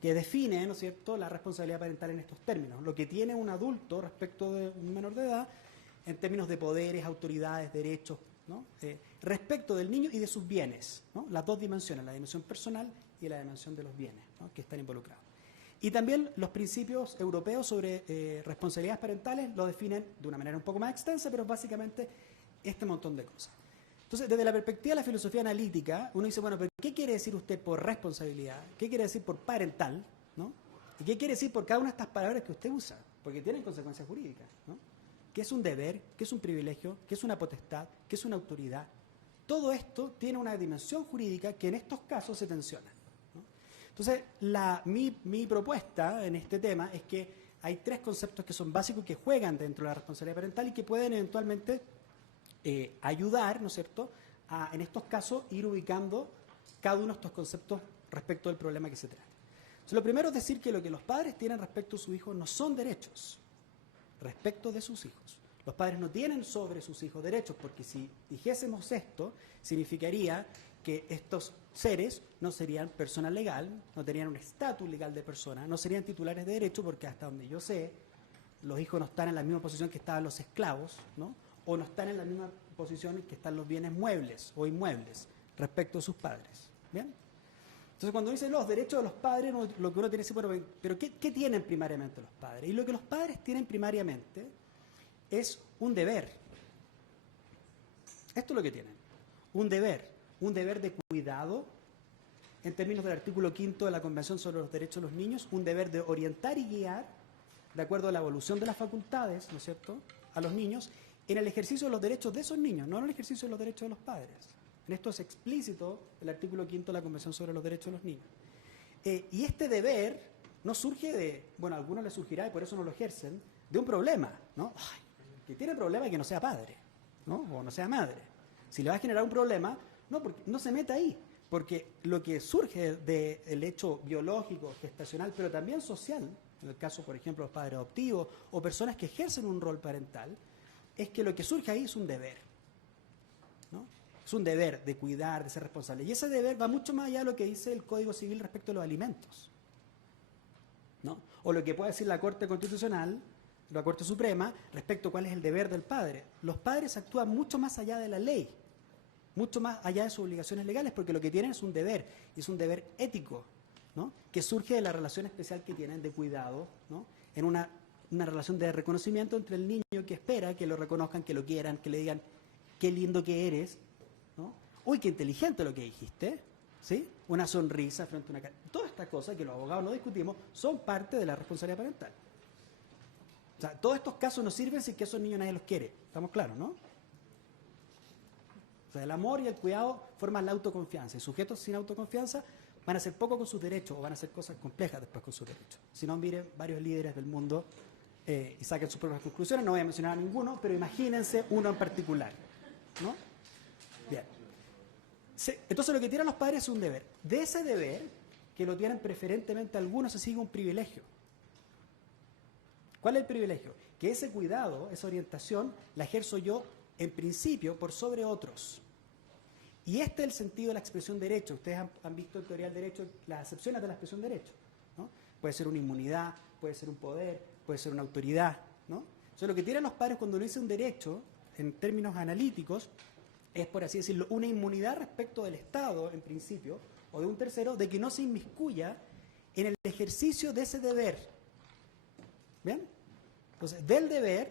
que define, ¿no es cierto?, la responsabilidad parental en estos términos, lo que tiene un adulto respecto de un menor de edad, en términos de poderes, autoridades, derechos, ¿no?, respecto del niño y de sus bienes, ¿no?, las dos dimensiones, la dimensión personal y la dimensión de los bienes, ¿no?, que están involucrados. Y también los principios europeos sobre responsabilidades parentales lo definen de una manera un poco más extensa, pero básicamente este montón de cosas. Entonces, desde la perspectiva de la filosofía analítica, uno dice, bueno, pero ¿qué quiere decir usted por responsabilidad? ¿Qué quiere decir por parental? ¿No? ¿Y qué quiere decir por cada una de estas palabras que usted usa? Porque tienen consecuencias jurídicas, ¿no? ¿Qué es un deber? ¿Qué es un privilegio? ¿Qué es una potestad? ¿Qué es una autoridad? Todo esto tiene una dimensión jurídica que en estos casos se tensiona, ¿no? Entonces, mi propuesta en este tema es que hay tres conceptos que son básicos que juegan dentro de la responsabilidad parental y que pueden eventualmente ayudar, ¿no es cierto?, a, en estos casos, ir ubicando cada uno de estos conceptos respecto del problema que se trata. Entonces, lo primero es decir que lo que los padres tienen respecto a sus hijos no son derechos respecto de sus hijos. Los padres no tienen sobre sus hijos derechos, porque si dijésemos esto, significaría que estos seres no serían persona legal, no tenían un estatus legal de persona, no serían titulares de derecho, porque hasta donde yo sé, los hijos no están en la misma posición que estaban los esclavos, ¿no? O no están en la misma posición en que están los bienes muebles o inmuebles respecto a sus padres. ¿Bien? Entonces, cuando dicen los derechos de los padres, lo que uno tiene que decir, bueno, pero ¿qué tienen primariamente los padres? Y lo que los padres tienen primariamente es un deber. Esto es lo que tienen, un deber de cuidado, en términos del artículo 5 de la Convención sobre los Derechos de los Niños, un deber de orientar y guiar, de acuerdo a la evolución de las facultades, ¿no es cierto?, a los niños, en el ejercicio de los derechos de esos niños, no en el ejercicio de los derechos de los padres. En esto es explícito el artículo 5 de la Convención sobre los Derechos de los Niños. Y este deber no surge de, bueno, a algunos les surgirá y por eso no lo ejercen, de un problema, ¿no? Ay, que tiene problema que no sea padre, ¿no? O no sea madre. Si le va a generar un problema, no, porque no se meta ahí, porque lo que surge del hecho biológico, gestacional, pero también social, en el caso, por ejemplo, de los padres adoptivos o personas que ejercen un rol parental, es que lo que surge ahí es un deber, ¿no? Es un deber de cuidar, de ser responsable. Y ese deber va mucho más allá de lo que dice el Código Civil respecto a los alimentos, ¿no? O lo que puede decir la Corte Constitucional, la Corte Suprema, respecto a cuál es el deber del padre. Los padres actúan mucho más allá de la ley, mucho más allá de sus obligaciones legales, porque lo que tienen es un deber, y es un deber ético, ¿no? Que surge de la relación especial que tienen de cuidado, ¿no? En una relación de reconocimiento entre el niño que espera que lo reconozcan, que lo quieran, que le digan qué lindo que eres, ¿no? Uy, qué inteligente lo que dijiste, ¿sí? Una sonrisa frente a una cara. Todas estas cosas que los abogados no discutimos son parte de la responsabilidad parental. O sea, todos estos casos no sirven si que esos niños nadie los quiere. ¿Estamos claros, no? O sea, el amor y el cuidado forman la autoconfianza. Y sujetos sin autoconfianza van a hacer poco con sus derechos o van a hacer cosas complejas después con sus derechos. Si no, miren varios líderes del mundo y saquen sus propias conclusiones. No voy a mencionar a ninguno, pero imagínense uno en particular, ¿no? Bien. Entonces lo que tienen los padres es un deber. De ese deber, que lo tienen preferentemente algunos, se sigue un privilegio. ¿Cuál es el privilegio? Que ese cuidado, esa orientación, la ejerzo yo en principio por sobre otros. Y este es el sentido de la expresión derecho. Ustedes han visto en teoría del derecho las acepciones de la expresión derecho, ¿no? Puede ser una inmunidad, puede ser un poder, puede ser una autoridad, ¿no? Entonces lo que tienen los padres cuando lo dice un derecho, en términos analíticos, es, por así decirlo, una inmunidad respecto del Estado, en principio, o de un tercero, de que no se inmiscuya en el ejercicio de ese deber. ¿Bien? Entonces, del deber,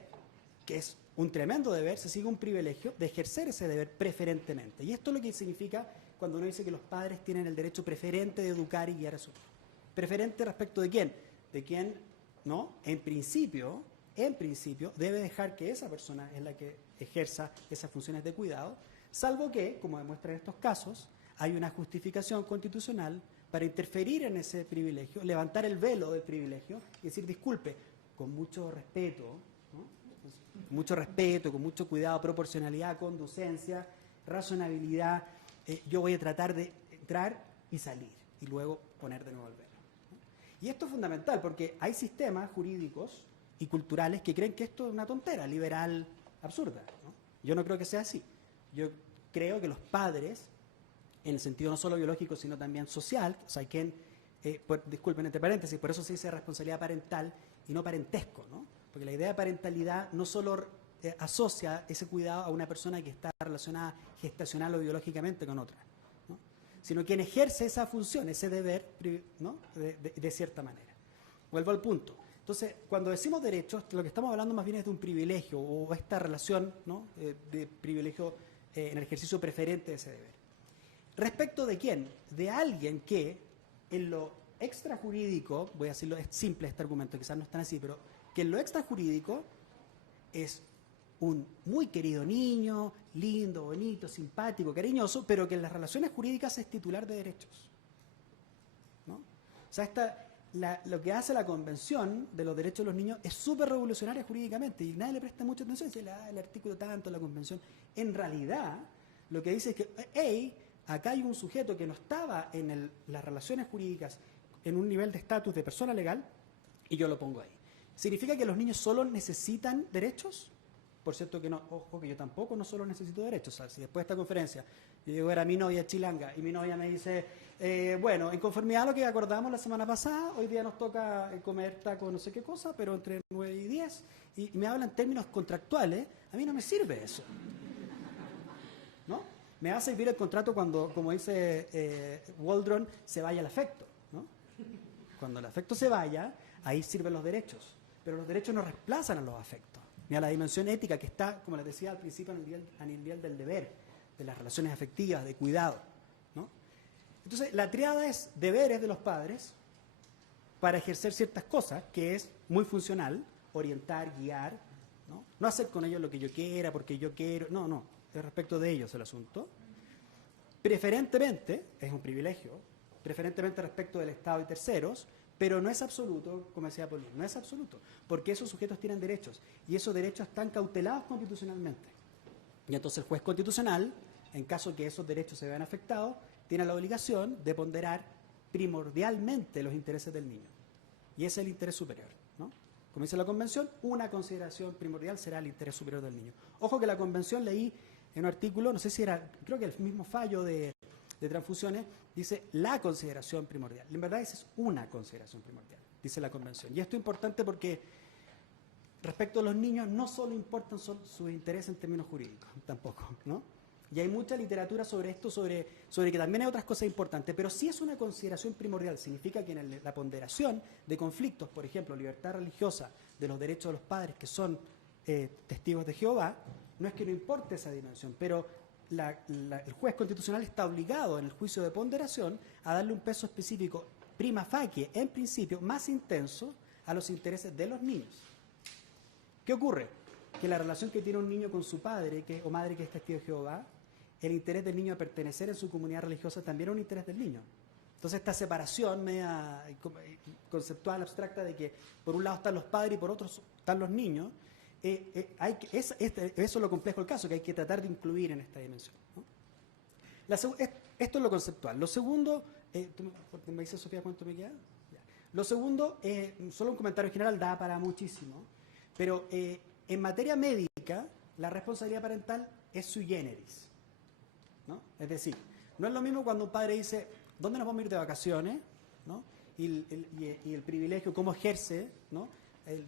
que es un tremendo deber, se sigue un privilegio de ejercer ese deber preferentemente. Y esto es lo que significa cuando uno dice que los padres tienen el derecho preferente de educar y guiar a su hijo. ¿Preferente respecto de quién? De quien, ¿no? En principio, debe dejar que esa persona es la que ejerza esas funciones de cuidado, salvo que, como demuestran estos casos, hay una justificación constitucional para interferir en ese privilegio, levantar el velo del privilegio y decir, disculpe, con mucho respeto, ¿no? Con mucho respeto, con mucho cuidado, proporcionalidad, conducencia, razonabilidad, yo voy a tratar de entrar y salir y luego poner de nuevo el velo, ¿no? Y esto es fundamental porque hay sistemas jurídicos y culturales que creen que esto es una tontera, liberal, absurda, ¿no? Yo no creo que sea así. Yo creo que los padres, en el sentido no solo biológico, sino también social, o sea, disculpen, entre paréntesis, por eso se dice responsabilidad parental y no parentesco, ¿no? Porque la idea de parentalidad no solo asocia ese cuidado a una persona que está relacionada gestacional o biológicamente con otra, ¿no? Sino quien ejerce esa función, ese deber, ¿no? de cierta manera. Vuelvo al punto. Entonces, cuando decimos derechos, lo que estamos hablando más bien es de un privilegio o esta relación, ¿no? De privilegio en el ejercicio preferente de ese deber. ¿Respecto de quién? De alguien que en lo extrajurídico, voy a decirlo, es simple este argumento, quizás no es tan así, pero que en lo extrajurídico es un muy querido niño, lindo, bonito, simpático, cariñoso, pero que en las relaciones jurídicas es titular de derechos, ¿no? O sea, lo que hace la Convención de los Derechos de los Niños es súper revolucionaria jurídicamente y nadie le presta mucha atención. Dice, el artículo tanto, la Convención. En realidad, lo que dice es que, hey, acá hay un sujeto que no estaba en las relaciones jurídicas en un nivel de estatus de persona legal y yo lo pongo ahí. ¿Significa que los niños solo necesitan derechos? Por cierto que no, ojo que yo tampoco no solo necesito derechos. O sea, si después de esta conferencia yo llego a ver a mi novia chilanga y mi novia me dice, bueno, en conformidad a lo que acordamos la semana pasada, hoy día nos toca comer taco no sé qué cosa, pero entre 9 y 10, y me habla en términos contractuales, a mí no me sirve eso. ¿No? Me va a servir el contrato cuando, como dice Waldron, se vaya el afecto, ¿no? Cuando el afecto se vaya, ahí sirven los derechos, pero los derechos no reemplazan a los afectos, ni a la dimensión ética que está, como les decía al principio, a nivel del deber, de las relaciones afectivas, de cuidado, ¿no? Entonces, la tríada es deberes de los padres para ejercer ciertas cosas, que es muy funcional, orientar, guiar, ¿no? No hacer con ellos lo que yo quiera, porque yo quiero, no, es respecto de ellos el asunto. Preferentemente, es un privilegio, preferentemente respecto del Estado y terceros, pero no es absoluto, como decía Paulín, no es absoluto, porque esos sujetos tienen derechos, y esos derechos están cautelados constitucionalmente. Y entonces el juez constitucional, en caso que esos derechos se vean afectados, tiene la obligación de ponderar primordialmente los intereses del niño. Y ese es el interés superior, ¿no? Como dice la Convención, una consideración primordial será el interés superior del niño. Ojo que la Convención, leí en un artículo, no sé si era, creo que el mismo fallo de transfusiones, dice la consideración primordial. En verdad esa es una consideración primordial, dice la Convención. Y esto es importante porque respecto a los niños no solo importan sus intereses en términos jurídicos, tampoco, ¿no? Y hay mucha literatura sobre esto, sobre que también hay otras cosas importantes, pero sí es una consideración primordial. Significa que en la ponderación de conflictos, por ejemplo, libertad religiosa de los derechos de los padres que son testigos de Jehová, no es que no importe esa dimensión, pero el juez constitucional está obligado en el juicio de ponderación a darle un peso específico prima facie, en principio, más intenso a los intereses de los niños. ¿Qué ocurre? Que la relación que tiene un niño con su padre o madre que es testigo de Jehová, el interés del niño a pertenecer en su comunidad religiosa también es un interés del niño. Entonces esta separación media conceptual, abstracta, de que por un lado están los padres y por otro están los niños, eso es lo complejo del caso, que hay que tratar de incluir en esta dimensión, ¿no? Esto es lo conceptual. Lo segundo, ¿me dice Sofía cuánto me queda? Ya. Lo segundo, solo un comentario general, da para muchísimo, pero en materia médica, la responsabilidad parental es sui generis, ¿no? Es decir, no es lo mismo cuando un padre dice, ¿dónde nos vamos a ir de vacaciones? ¿No? Y el privilegio, cómo ejerce, ¿no?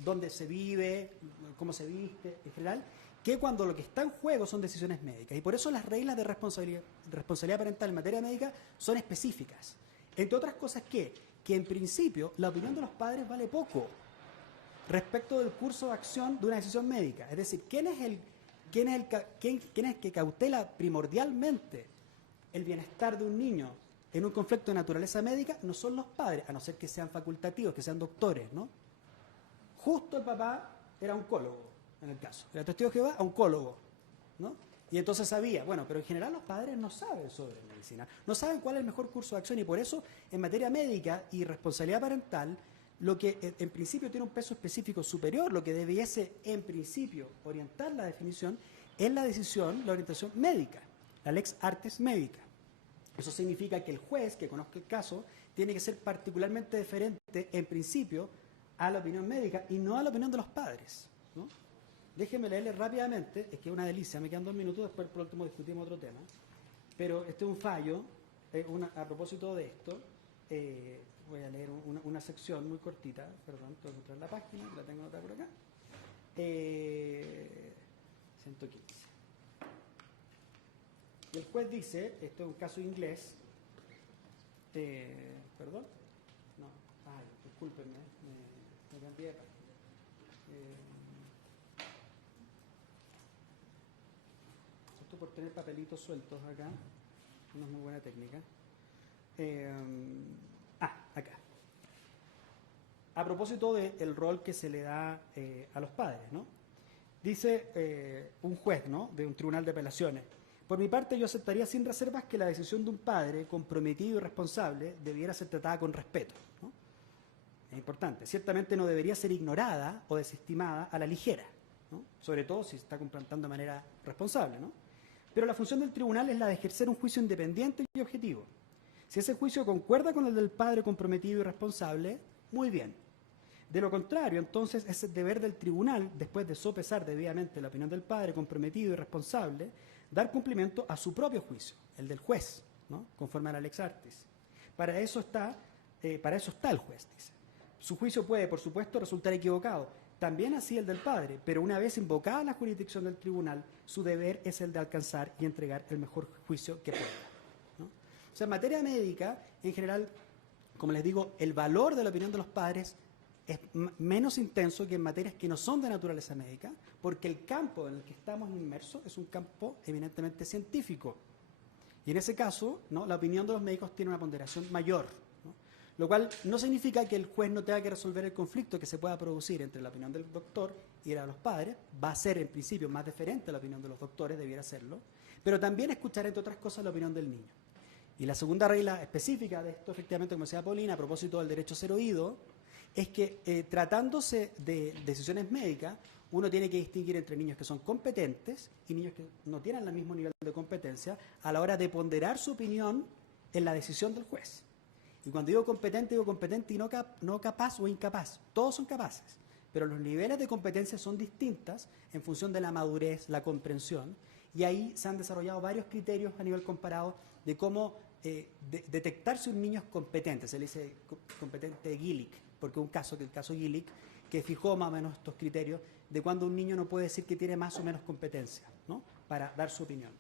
Dónde se vive, cómo se viste, en general, que cuando lo que está en juego son decisiones médicas. Y por eso las reglas de responsabilidad parental en materia médica son específicas. Entre otras cosas, que en principio la opinión de los padres vale poco respecto del curso de acción de una decisión médica. Es decir, ¿quién es el que cautela primordialmente el bienestar de un niño en un conflicto de naturaleza médica? No son los padres, a no ser que sean facultativos, que sean doctores, ¿no? Justo el papá era oncólogo, en el caso. Era testigo de Jehová, oncólogo, ¿no? Y entonces sabía, bueno, pero en general los padres no saben sobre medicina, no saben cuál es el mejor curso de acción, y por eso en materia médica y responsabilidad parental, lo que en principio tiene un peso específico superior, lo que debiese en principio orientar la definición, es la decisión, la orientación médica, la lex artis médica. Eso significa que el juez que conozca el caso tiene que ser particularmente deferente en principio a la opinión médica y no a la opinión de los padres, ¿no? Déjenme leerle rápidamente, es que es una delicia, me quedan 2 minutos, después por último discutimos otro tema, pero este es un fallo, a propósito de esto, voy a leer una sección muy cortita, perdón, tengo que encontrar la página, la tengo anotada por acá, 115. Y el juez dice, esto es un caso inglés, perdón, no, discúlpenme, me cambié de página. Esto por tener papelitos sueltos acá, no es muy buena técnica. Acá. A propósito del rol que se le da a los padres, ¿no? Dice un juez, ¿no?, de un tribunal de apelaciones: por mi parte, yo aceptaría sin reservas que la decisión de un padre comprometido y responsable debiera ser tratada con respeto, ¿no? Es importante. Ciertamente no debería ser ignorada o desestimada a la ligera, ¿no? Sobre todo si se está confrontando de manera responsable, ¿no? Pero la función del tribunal es la de ejercer un juicio independiente y objetivo. Si ese juicio concuerda con el del padre comprometido y responsable, muy bien. De lo contrario, entonces, es el deber del tribunal, después de sopesar debidamente la opinión del padre comprometido y responsable, dar cumplimiento a su propio juicio, el del juez, ¿no? Conforme a la Lex Artis. Para eso está el juez, dice. Su juicio puede, por supuesto, resultar equivocado, también así el del padre, pero una vez invocada la jurisdicción del tribunal, su deber es el de alcanzar y entregar el mejor juicio que pueda, ¿no? O sea, en materia médica, en general, como les digo, el valor de la opinión de los padres es menos intenso que en materias que no son de naturaleza médica, porque el campo en el que estamos inmersos es un campo eminentemente científico. Y en ese caso, ¿no?, la opinión de los médicos tiene una ponderación mayor, ¿no? Lo cual no significa que el juez no tenga que resolver el conflicto que se pueda producir entre la opinión del doctor y la de los padres. Va a ser, en principio, más diferente la opinión de los doctores, debiera serlo, pero también escuchar, entre otras cosas, la opinión del niño. Y la segunda regla específica de esto, efectivamente, como decía Paulina, a propósito del derecho a ser oído, es que tratándose de decisiones médicas, uno tiene que distinguir entre niños que son competentes y niños que no tienen el mismo nivel de competencia a la hora de ponderar su opinión en la decisión del juez. Y cuando digo competente y no capaz o incapaz. Todos son capaces, pero los niveles de competencia son distintas en función de la madurez, la comprensión, y ahí se han desarrollado varios criterios a nivel comparado de cómo detectar si un niño es competente. Se le dice competente de Gillick, porque el caso Gillick, que fijó más o menos estos criterios de cuando un niño no puede decir que tiene más o menos competencia, ¿no?, para dar su opinión.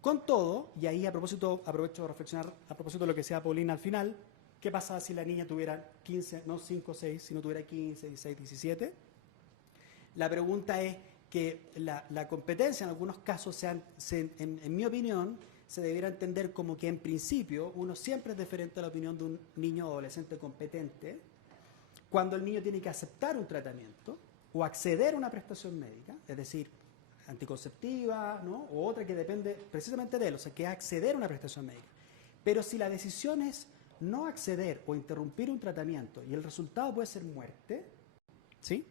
Con todo, y ahí aprovecho de reflexionar a propósito de lo que decía Paulina al final, ¿qué pasa si la niña tuviera 15, no 5 o 6, sino tuviera 15, 16, 17? La pregunta es que la competencia en algunos casos, en mi opinión, se debiera entender como que en principio uno siempre es diferente a la opinión de un niño o adolescente competente cuando el niño tiene que aceptar un tratamiento o acceder a una prestación médica, es decir, anticonceptiva, ¿no?, o otra que depende precisamente de él, o sea, que es acceder a una prestación médica. Pero si la decisión es no acceder o interrumpir un tratamiento y el resultado puede ser muerte, ¿sí?,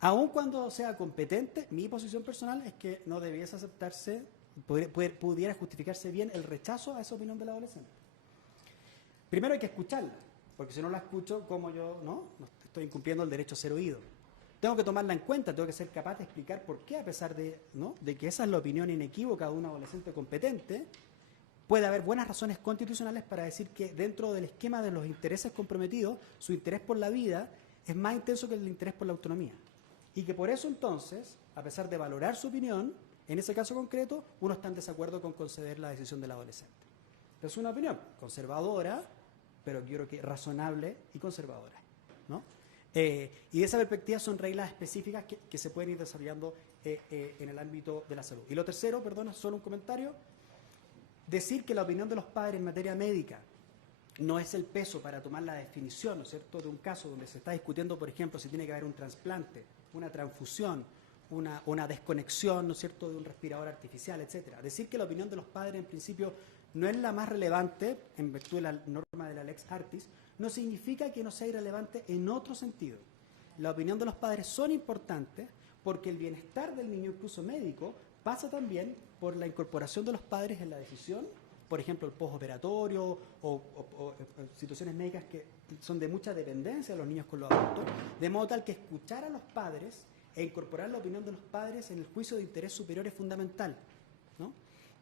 aun cuando sea competente, mi posición personal es que no debiese aceptarse, pudiera justificarse bien el rechazo a esa opinión del adolescente. Primero hay que escucharla, porque si no la escucho, como yo no estoy incumpliendo el derecho a ser oído. Tengo que tomarla en cuenta, tengo que ser capaz de explicar por qué, a pesar de que esa es la opinión inequívoca de un adolescente competente, puede haber buenas razones constitucionales para decir que dentro del esquema de los intereses comprometidos, su interés por la vida es más intenso que el interés por la autonomía. Y que por eso entonces, a pesar de valorar su opinión, en ese caso concreto, uno está en desacuerdo con conceder la decisión del adolescente. Pero es una opinión conservadora, pero yo creo que razonable y conservadora, ¿no? Y de esa perspectiva son reglas específicas que se pueden ir desarrollando en el ámbito de la salud. Y lo tercero, perdón, es solo un comentario, decir que la opinión de los padres en materia médica no es el peso para tomar la definición, ¿no es cierto?, de un caso donde se está discutiendo, por ejemplo, si tiene que haber un trasplante, una transfusión, una desconexión, ¿no es cierto?, de un respirador artificial, etcétera. Decir que la opinión de los padres en principio no es la más relevante en virtud de la norma de la Lex Artis, no significa que no sea irrelevante en otro sentido. La opinión de los padres son importantes porque el bienestar del niño, incluso médico, pasa también por la incorporación de los padres en la decisión, por ejemplo, el postoperatorio o situaciones médicas que son de mucha dependencia de los niños con los adultos, de modo tal que escuchar a los padres e incorporar la opinión de los padres en el juicio de interés superior es fundamental, ¿no?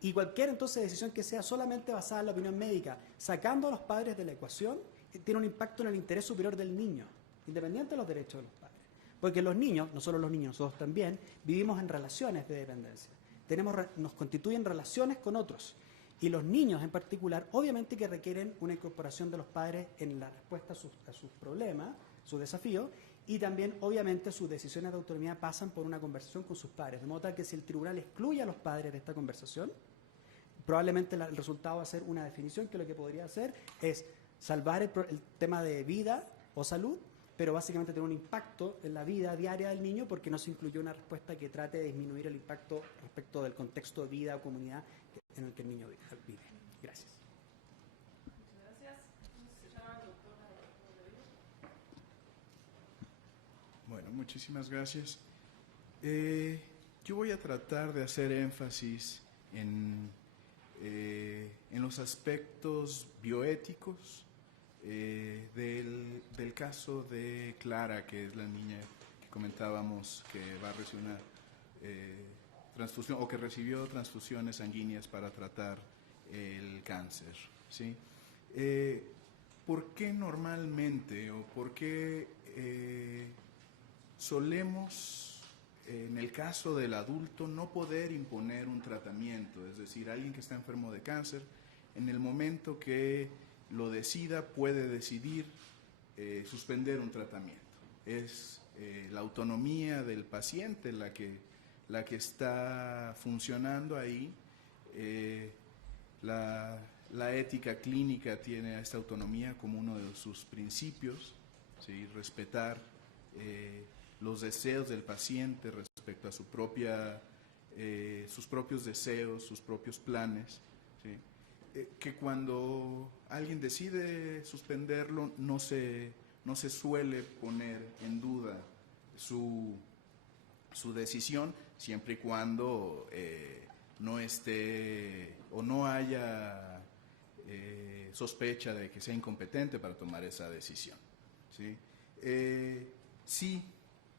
Y cualquier entonces decisión que sea solamente basada en la opinión médica, sacando a los padres de la ecuación, tiene un impacto en el interés superior del niño, independiente de los derechos de los padres. Porque los niños, no solo los niños, nosotros también, vivimos en relaciones de dependencia. Nos constituyen relaciones con otros. Y los niños en particular, obviamente que requieren una incorporación de los padres en la respuesta a sus problemas, sus desafíos, y también, obviamente, sus decisiones de autonomía pasan por una conversación con sus padres. De modo tal que si el tribunal excluye a los padres de esta conversación, probablemente el resultado va a ser una definición que lo que podría hacer es salvar el tema de vida o salud, pero básicamente tener un impacto en la vida diaria del niño porque no se incluyó una respuesta que trate de disminuir el impacto respecto del contexto de vida o comunidad en el que el niño vive. Gracias. Muchas gracias. Bueno, muchísimas gracias. Yo voy a tratar de hacer énfasis en los aspectos bioéticos del caso de Clara, que es la niña que comentábamos que va a recibir una transfusión o que recibió transfusiones sanguíneas para tratar el cáncer, ¿sí? ¿Por qué normalmente o por qué solemos, en el caso del adulto, no poder imponer un tratamiento? Es decir, alguien que está enfermo de cáncer, en el momento que lo decida, puede decidir suspender un tratamiento. Es la autonomía del paciente la que está funcionando ahí. La ética clínica tiene esta autonomía como uno de sus principios, ¿sí? Respetar los deseos del paciente respecto a sus propios deseos, sus propios planes, ¿sí? Que cuando alguien decide suspenderlo no se suele poner en duda su decisión, siempre y cuando no esté o no haya sospecha de que sea incompetente para tomar esa decisión, ¿sí? Sí,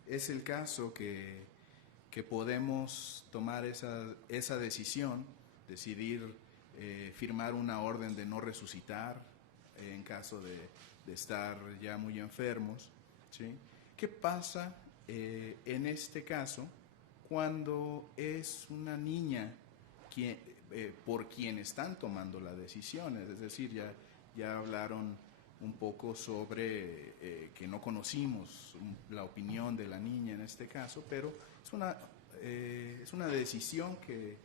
es el caso que podemos tomar esa decisión, decidir firmar una orden de no resucitar en caso de estar ya muy enfermos, ¿sí? ¿Qué pasa en este caso cuando es una niña por quien están tomando la decisión? Es decir, ya hablaron un poco sobre que no conocimos la opinión de la niña en este caso, pero es una decisión que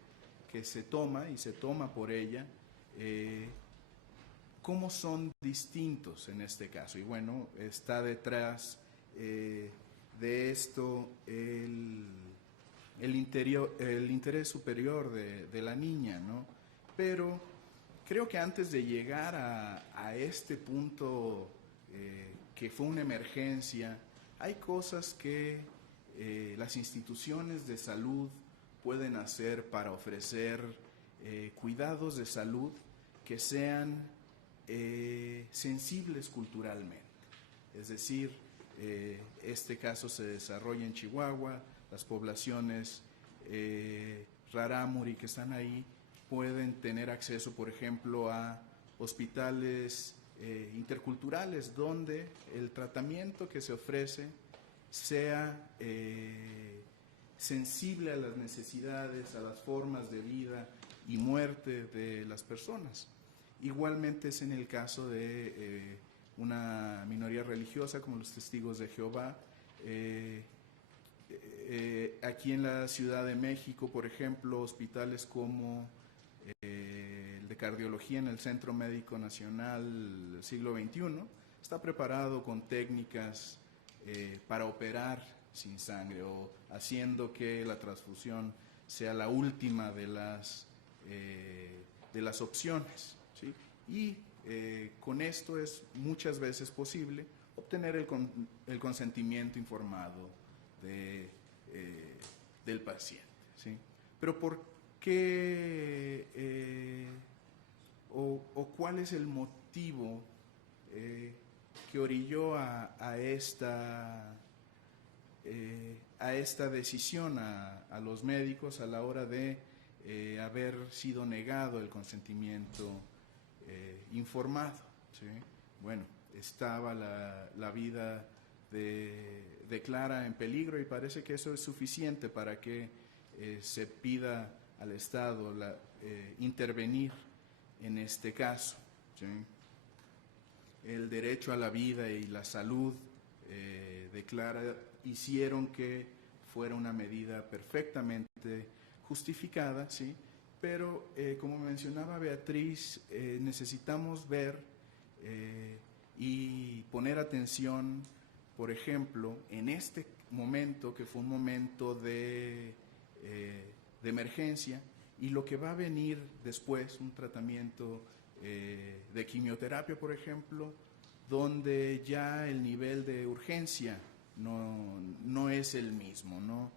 se toma y se toma por ella. ¿Cómo son distintos en este caso? Y bueno, está detrás de esto el interés superior de la niña, ¿no? Pero creo que antes de llegar a este punto que fue una emergencia, hay cosas que las instituciones de salud pueden hacer para ofrecer cuidados de salud que sean sensibles culturalmente. Es decir, este caso se desarrolla en Chihuahua, las poblaciones rarámuri que están ahí pueden tener acceso, por ejemplo, a hospitales interculturales donde el tratamiento que se ofrece sea sensible a las necesidades, a las formas de vida y muerte de las personas. Igualmente es en el caso de una minoría religiosa como los Testigos de Jehová. Aquí en la Ciudad de México, por ejemplo, hospitales como el de cardiología en el Centro Médico Nacional del Siglo XXI está preparado con técnicas para operar sin sangre o haciendo que la transfusión sea la última de las opciones, ¿sí? Y con esto es muchas veces posible obtener el consentimiento informado del paciente, ¿sí? Pero ¿por qué o cuál es el motivo que orilló a esta decisión a los médicos a la hora de haber sido negado el consentimiento informado, ¿sí? Bueno, estaba la vida de Clara en peligro y parece que eso es suficiente para que se pida al Estado intervenir en este caso, ¿sí? El derecho a la vida y la salud de Clara hicieron que fuera una medida perfectamente justificada, ¿sí? Pero como mencionaba Beatriz, necesitamos ver y poner atención, por ejemplo, en este momento que fue un momento de emergencia y lo que va a venir después, un tratamiento de quimioterapia, por ejemplo, donde ya el nivel de urgencia no es el mismo, ¿no?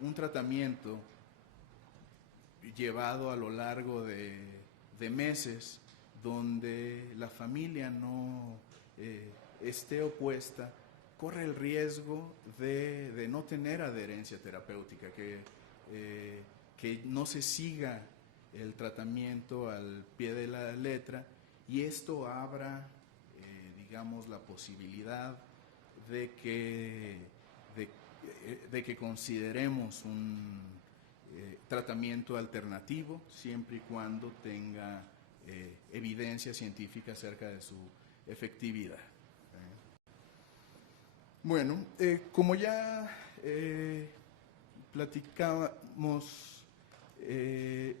Un tratamiento, llevado a lo largo de meses, donde la familia no esté opuesta, corre el riesgo de no tener adherencia terapéutica, que no se siga el tratamiento al pie de la letra, y esto abra, digamos, la posibilidad de que consideremos un tratamiento alternativo, siempre y cuando tenga evidencia científica acerca de su efectividad. Bueno, como ya platicábamos,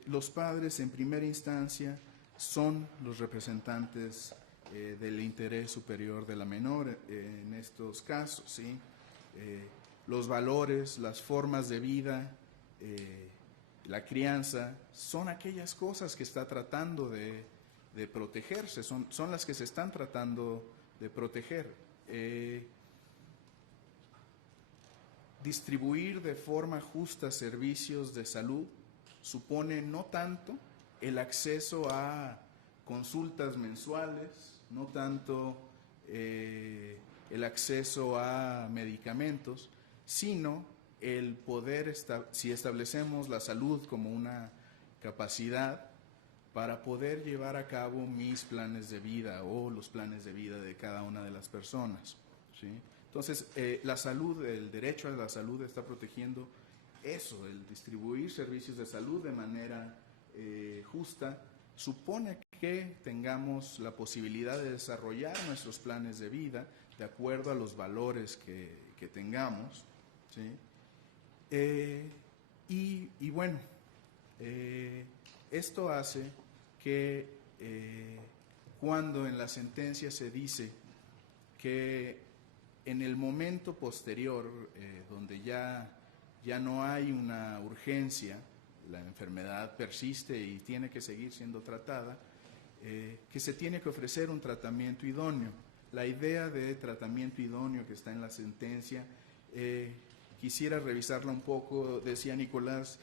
los padres en primera instancia son los representantes del interés superior de la menor en estos casos, ¿sí? Los valores, las formas de vida, la crianza, son aquellas cosas que está tratando de protegerse, son las que se están tratando de proteger. Distribuir de forma justa servicios de salud supone no tanto el acceso a consultas mensuales, no tanto el acceso a medicamentos, sino el poder, si establecemos la salud como una capacidad para poder llevar a cabo mis planes de vida o los planes de vida de cada una de las personas, ¿sí? Entonces, la salud, el derecho a la salud está protegiendo eso, el distribuir servicios de salud de manera justa, supone que tengamos la posibilidad de desarrollar nuestros planes de vida de acuerdo a los valores que tengamos, ¿sí? Y bueno, esto hace que cuando en la sentencia se dice que en el momento posterior, donde ya no hay una urgencia, la enfermedad persiste y tiene que seguir siendo tratada, que se tiene que ofrecer un tratamiento idóneo. La idea de tratamiento idóneo que está en la sentencia, quisiera revisarla un poco, decía Nicolás,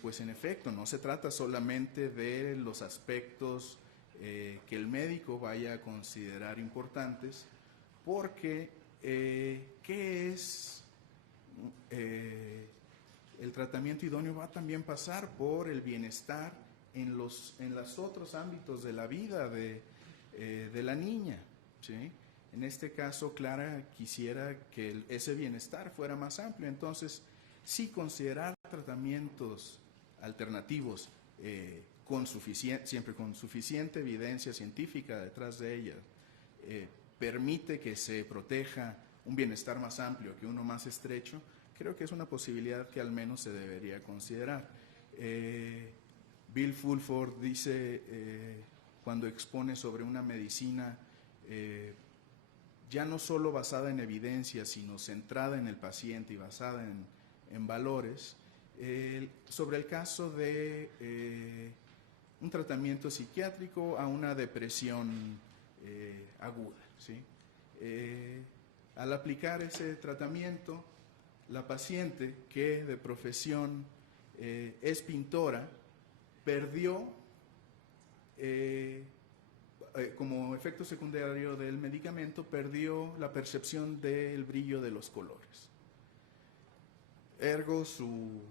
pues en efecto, no se trata solamente de los aspectos que el médico vaya a considerar importantes, porque ¿qué es el tratamiento idóneo? Va a también pasar por el bienestar en los otros ámbitos de la vida de la niña, ¿sí? En este caso, Clara quisiera que ese bienestar fuera más amplio. Entonces, sí considerar tratamientos alternativos siempre con suficiente evidencia científica detrás de ellas, permite que se proteja un bienestar más amplio que uno más estrecho. Creo que es una posibilidad que al menos se debería considerar. Bill Fulford dice, cuando expone sobre una medicina ya no solo basada en evidencia, sino centrada en el paciente y basada en valores, sobre el caso de un tratamiento psiquiátrico a una depresión aguda, ¿sí? Al aplicar ese tratamiento, la paciente, que de profesión es pintora, perdió, como efecto secundario del medicamento, perdió la percepción del brillo de los colores. Ergo, su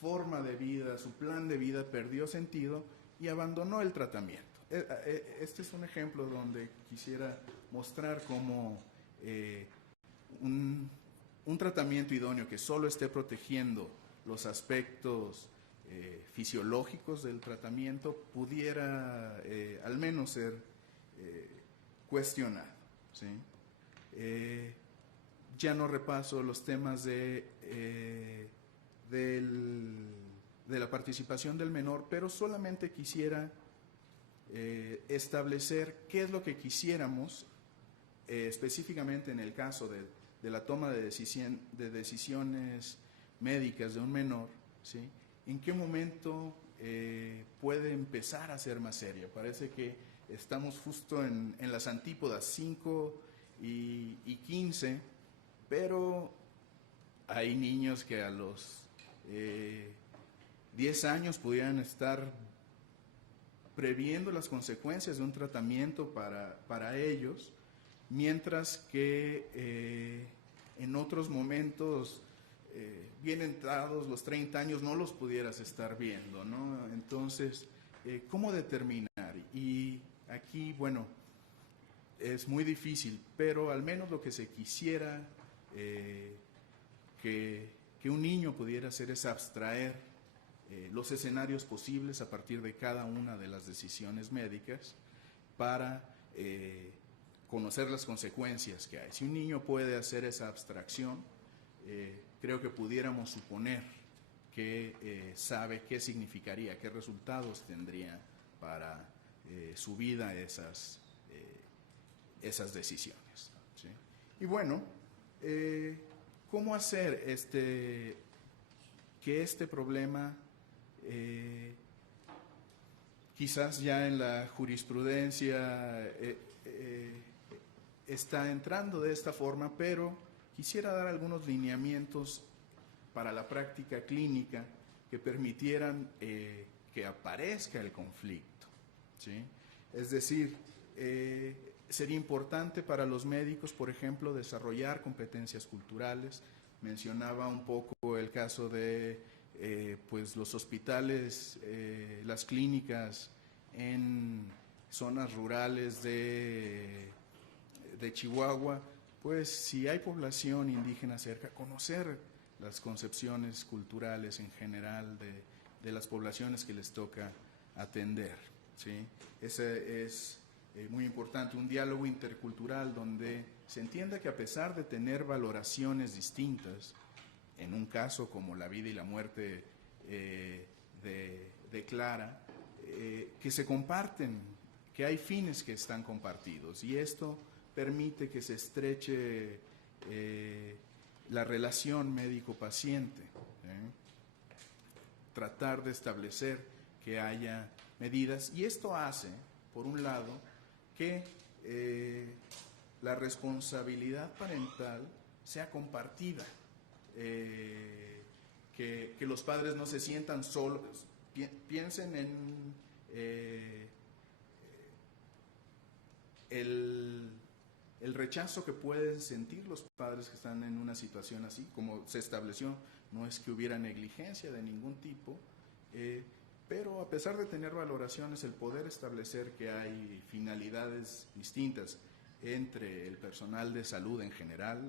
forma de vida, su plan de vida perdió sentido y abandonó el tratamiento. Este es un ejemplo donde quisiera mostrar cómo un tratamiento idóneo que solo esté protegiendo los aspectos fisiológicos del tratamiento pudiera al menos ser cuestionado, ¿sí? Ya no repaso los temas de la participación del menor, pero solamente quisiera establecer qué es lo que quisiéramos específicamente en el caso de la toma de decisiones médicas de un menor, ¿sí? ¿En qué momento puede empezar a ser más seria? Parece que estamos justo en las antípodas 5 y 15, pero hay niños que a los 10 años pudieran estar previendo las consecuencias de un tratamiento para ellos, mientras que en otros momentos, bien entrados los 30 años, no los pudieras estar viendo, ¿no? Entonces, ¿cómo determinar? Y aquí, bueno, es muy difícil, pero al menos lo que se quisiera que un niño pudiera hacer es abstraer los escenarios posibles a partir de cada una de las decisiones médicas para conocer las consecuencias que hay. Si un niño puede hacer esa abstracción, creo que pudiéramos suponer que sabe qué significaría, qué resultados tendría para su vida esas decisiones, ¿sí? Y bueno, ¿cómo hacer que este problema quizás ya en la jurisprudencia está entrando de esta forma, pero quisiera dar algunos lineamientos para la práctica clínica que permitieran que aparezca el conflicto, ¿sí? Es decir, sería importante para los médicos, por ejemplo, desarrollar competencias culturales. Mencionaba un poco el caso de pues los hospitales, las clínicas en zonas rurales de Chihuahua. Pues si hay población indígena cerca, conocer las concepciones culturales en general de las poblaciones que les toca atender, ¿sí? Ese es muy importante, un diálogo intercultural donde se entienda que a pesar de tener valoraciones distintas, en un caso como la vida y la muerte de Clara, que se comparten, que hay fines que están compartidos, y esto permite que se estreche la relación médico-paciente, tratar de establecer que haya medidas, y esto hace, por un lado, que la responsabilidad parental sea compartida, que los padres no se sientan solos. Piensen en el rechazo que pueden sentir los padres que están en una situación así. Como se estableció, no es que hubiera negligencia de ningún tipo, pero a pesar de tener valoraciones, el poder establecer que hay finalidades distintas entre el personal de salud en general,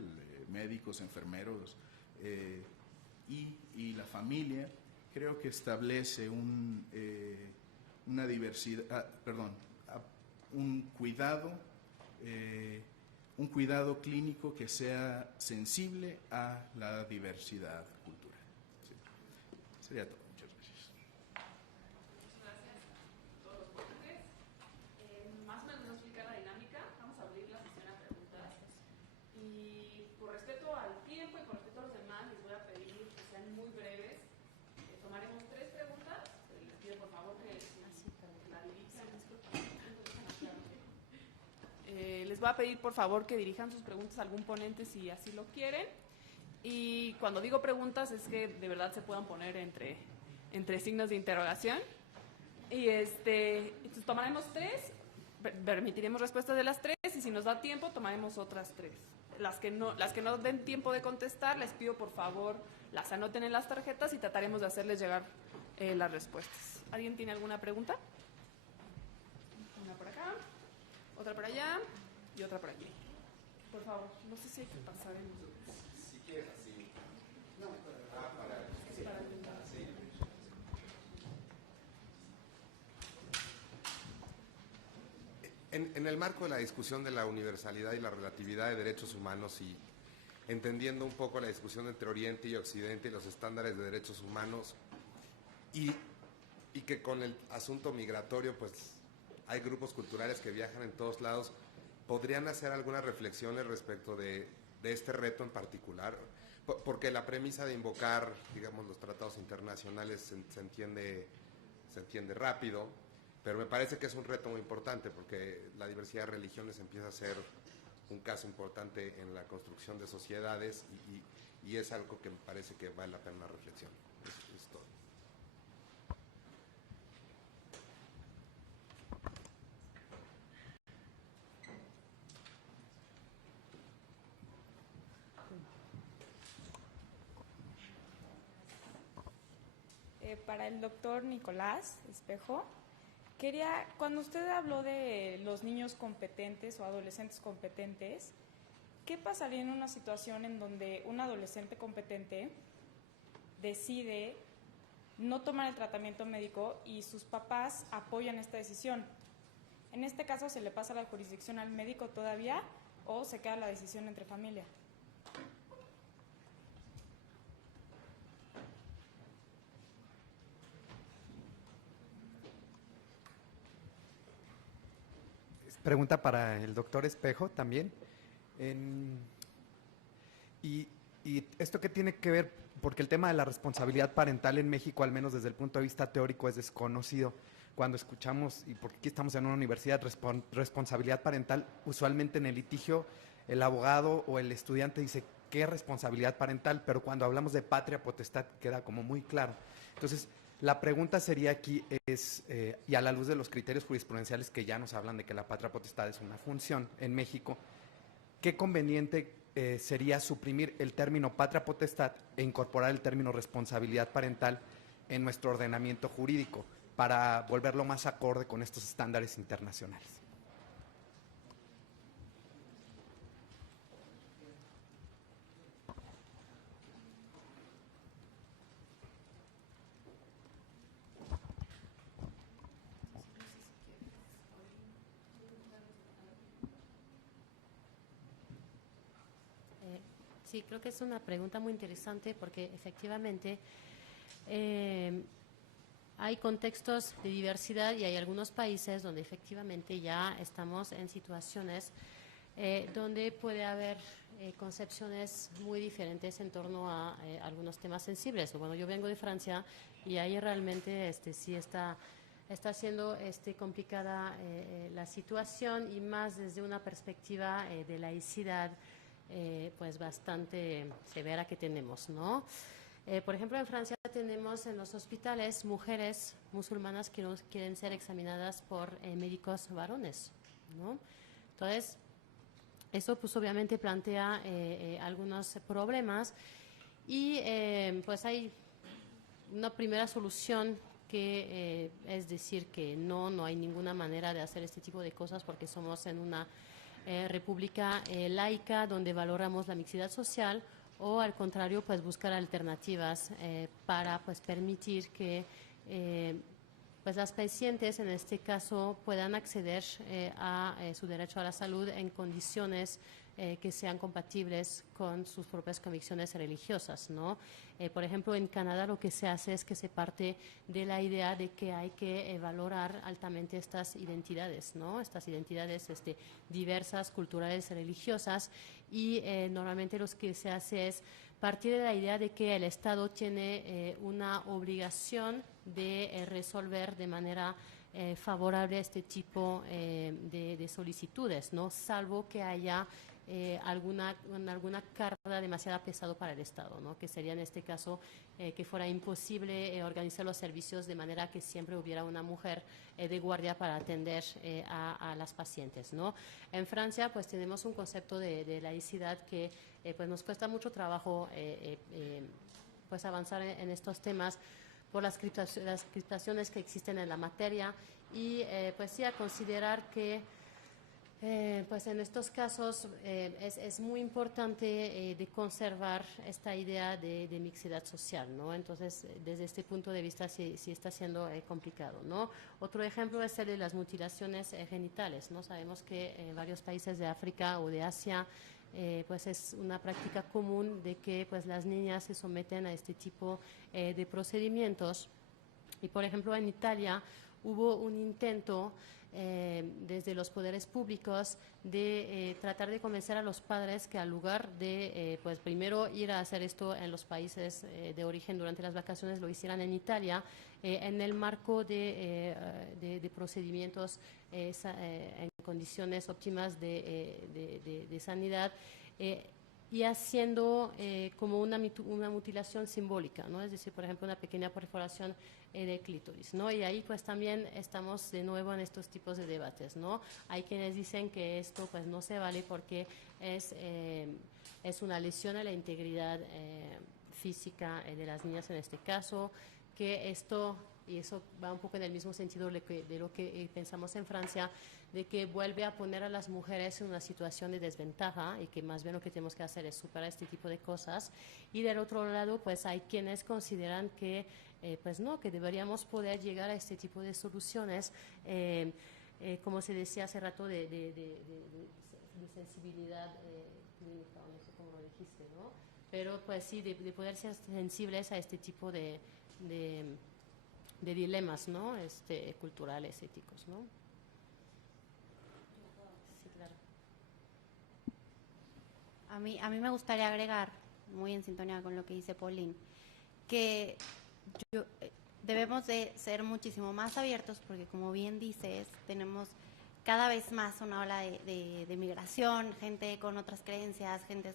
médicos, enfermeros, y la familia, creo que establece una diversidad, un cuidado clínico que sea sensible a la diversidad cultural. Sí. Sería todo. Muchas gracias. Muchas gracias a todos los ponentes. Más o menos nos explica la dinámica. Vamos a abrir la sesión a preguntas. Y por respeto al tiempo y por respeto a los demás, les voy a pedir que sean muy breves. Tomaremos 3 preguntas. Les pido por favor que la dirijan. Les voy a pedir por favor que dirijan sus preguntas a algún ponente si así lo quieren. Y cuando digo preguntas es que de verdad se puedan poner entre signos de interrogación. Y entonces tomaremos 3, permitiremos respuestas de las 3, y si nos da tiempo tomaremos otras 3. Las que no den tiempo de contestar, les pido por favor las anoten en las tarjetas y trataremos de hacerles llegar las respuestas. ¿Alguien tiene alguna pregunta? Una por acá, otra por allá y otra por aquí. Por favor, no sé si hay que pasar en... Si quieres así. No, En el marco de la discusión de la universalidad y la relatividad de derechos humanos, y entendiendo un poco la discusión entre Oriente y Occidente y los estándares de derechos humanos, y que con el asunto migratorio pues hay grupos culturales que viajan en todos lados, ¿podrían hacer algunas reflexiones respecto de este reto en particular? Porque la premisa de invocar, digamos, los tratados internacionales se entiende rápido, pero me parece que es un reto muy importante porque la diversidad de religiones empieza a ser un caso importante en la construcción de sociedades, y es algo que me parece que vale la pena una reflexión. Es todo. para el doctor Nicolás Espejo. Cuando usted habló de los niños competentes o adolescentes competentes, ¿qué pasaría en una situación en donde un adolescente competente decide no tomar el tratamiento médico y sus papás apoyan esta decisión? En este caso, ¿se le pasa la jurisdicción al médico todavía o se queda la decisión entre familia? Pregunta para el doctor Espejo también. Y esto qué tiene que ver, porque el tema de la responsabilidad parental en México, al menos desde el punto de vista teórico, es desconocido. Cuando escuchamos, y porque aquí estamos en una universidad, responsabilidad parental, usualmente en el litigio el abogado o el estudiante dice qué responsabilidad parental, pero cuando hablamos de patria potestad queda como muy claro. Entonces, la pregunta sería aquí y a la luz de los criterios jurisprudenciales que ya nos hablan de que la patria potestad es una función en México, ¿qué conveniente sería suprimir el término patria potestad e incorporar el término responsabilidad parental en nuestro ordenamiento jurídico para volverlo más acorde con estos estándares internacionales? Sí, creo que es una pregunta muy interesante porque efectivamente hay contextos de diversidad y hay algunos países donde efectivamente ya estamos en situaciones donde puede haber concepciones muy diferentes en torno a algunos temas sensibles. Bueno, yo vengo de Francia y ahí realmente sí está siendo complicada la situación y más desde una perspectiva de laicidad pues bastante severa que tenemos, ¿no? Por ejemplo, en Francia tenemos en los hospitales mujeres musulmanas que no quieren ser examinadas por médicos varones, ¿no? Entonces, eso pues obviamente plantea algunos problemas y pues hay una primera solución que es decir que no hay ninguna manera de hacer este tipo de cosas porque somos en una república laica donde valoramos la mixidad social, o al contrario pues buscar alternativas para pues permitir que pues las pacientes en este caso puedan acceder a su derecho a la salud en condiciones que sean compatibles con sus propias convicciones religiosas, ¿no? Por ejemplo, en Canadá lo que se hace es que se parte de la idea de que hay que valorar altamente estas identidades, ¿no? Estas identidades diversas, culturales, religiosas, y normalmente lo que se hace es partir de la idea de que el Estado tiene una obligación de resolver de manera favorable este tipo de solicitudes, ¿no? Salvo que haya alguna carga demasiado pesada para el Estado, ¿no? Que sería en este caso que fuera imposible organizar los servicios de manera que siempre hubiera una mujer de guardia para atender a las pacientes, ¿no? En Francia pues tenemos un concepto de laicidad que pues nos cuesta mucho trabajo pues avanzar en estos temas por las criptaciones que existen en la materia y pues sí a considerar que pues en estos casos es muy importante de conservar esta idea de mixidad social, ¿no? Entonces, desde este punto de vista sí está siendo complicado, ¿no? Otro ejemplo es el de las mutilaciones genitales, ¿no? Sabemos que en varios países de África o de Asia pues es una práctica común de que pues las niñas se someten a este tipo de procedimientos. Y, por ejemplo, en Italia hubo un intento desde los poderes públicos de tratar de convencer a los padres que al lugar de pues primero ir a hacer esto en los países de origen durante las vacaciones lo hicieran en Italia en el marco de procedimientos en condiciones óptimas de sanidad y haciendo como una mutilación simbólica, ¿no? Es decir, por ejemplo, una pequeña perforación de clítoris, ¿no? Y ahí pues también estamos de nuevo en estos tipos de debates, ¿no? Hay quienes dicen que esto pues no se vale porque es una lesión a la integridad física de las niñas en este caso, que esto, y eso va un poco en el mismo sentido de lo que pensamos en Francia, de que vuelve a poner a las mujeres en una situación de desventaja y que más bien lo que tenemos que hacer es superar este tipo de cosas. Y del otro lado, pues hay quienes consideran que, pues no, que deberíamos poder llegar a este tipo de soluciones, como se decía hace rato, de sensibilidad clínica, o no sé cómo lo dijiste, ¿no? Pero pues sí, de poder ser sensibles a este tipo de dilemas, ¿no? Culturales, éticos, ¿no? Sí, claro. A mí me gustaría agregar, muy en sintonía con lo que dice Pauline, que debemos de ser muchísimo más abiertos porque, como bien dices, tenemos cada vez más una ola de migración, gente con otras creencias, gente...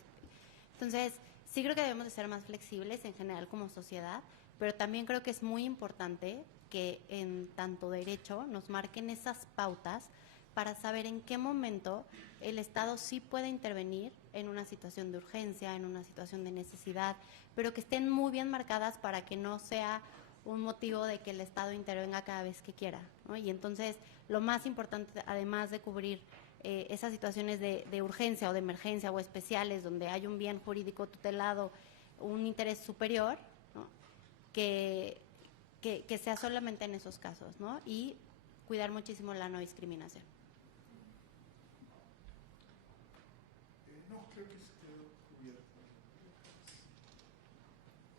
Entonces, sí creo que debemos de ser más flexibles en general como sociedad, pero también creo que es muy importante que en tanto derecho nos marquen esas pautas para saber en qué momento el Estado sí puede intervenir en una situación de urgencia, en una situación de necesidad, pero que estén muy bien marcadas para que no sea un motivo de que el Estado intervenga cada vez que quiera, ¿no? Y entonces, lo más importante, además de cubrir esas situaciones de urgencia o de emergencia o especiales donde hay un bien jurídico tutelado, un interés superior, ¿no? que sea solamente en esos casos, ¿no? Y cuidar muchísimo la no discriminación. No, creo que se quedó cubierto.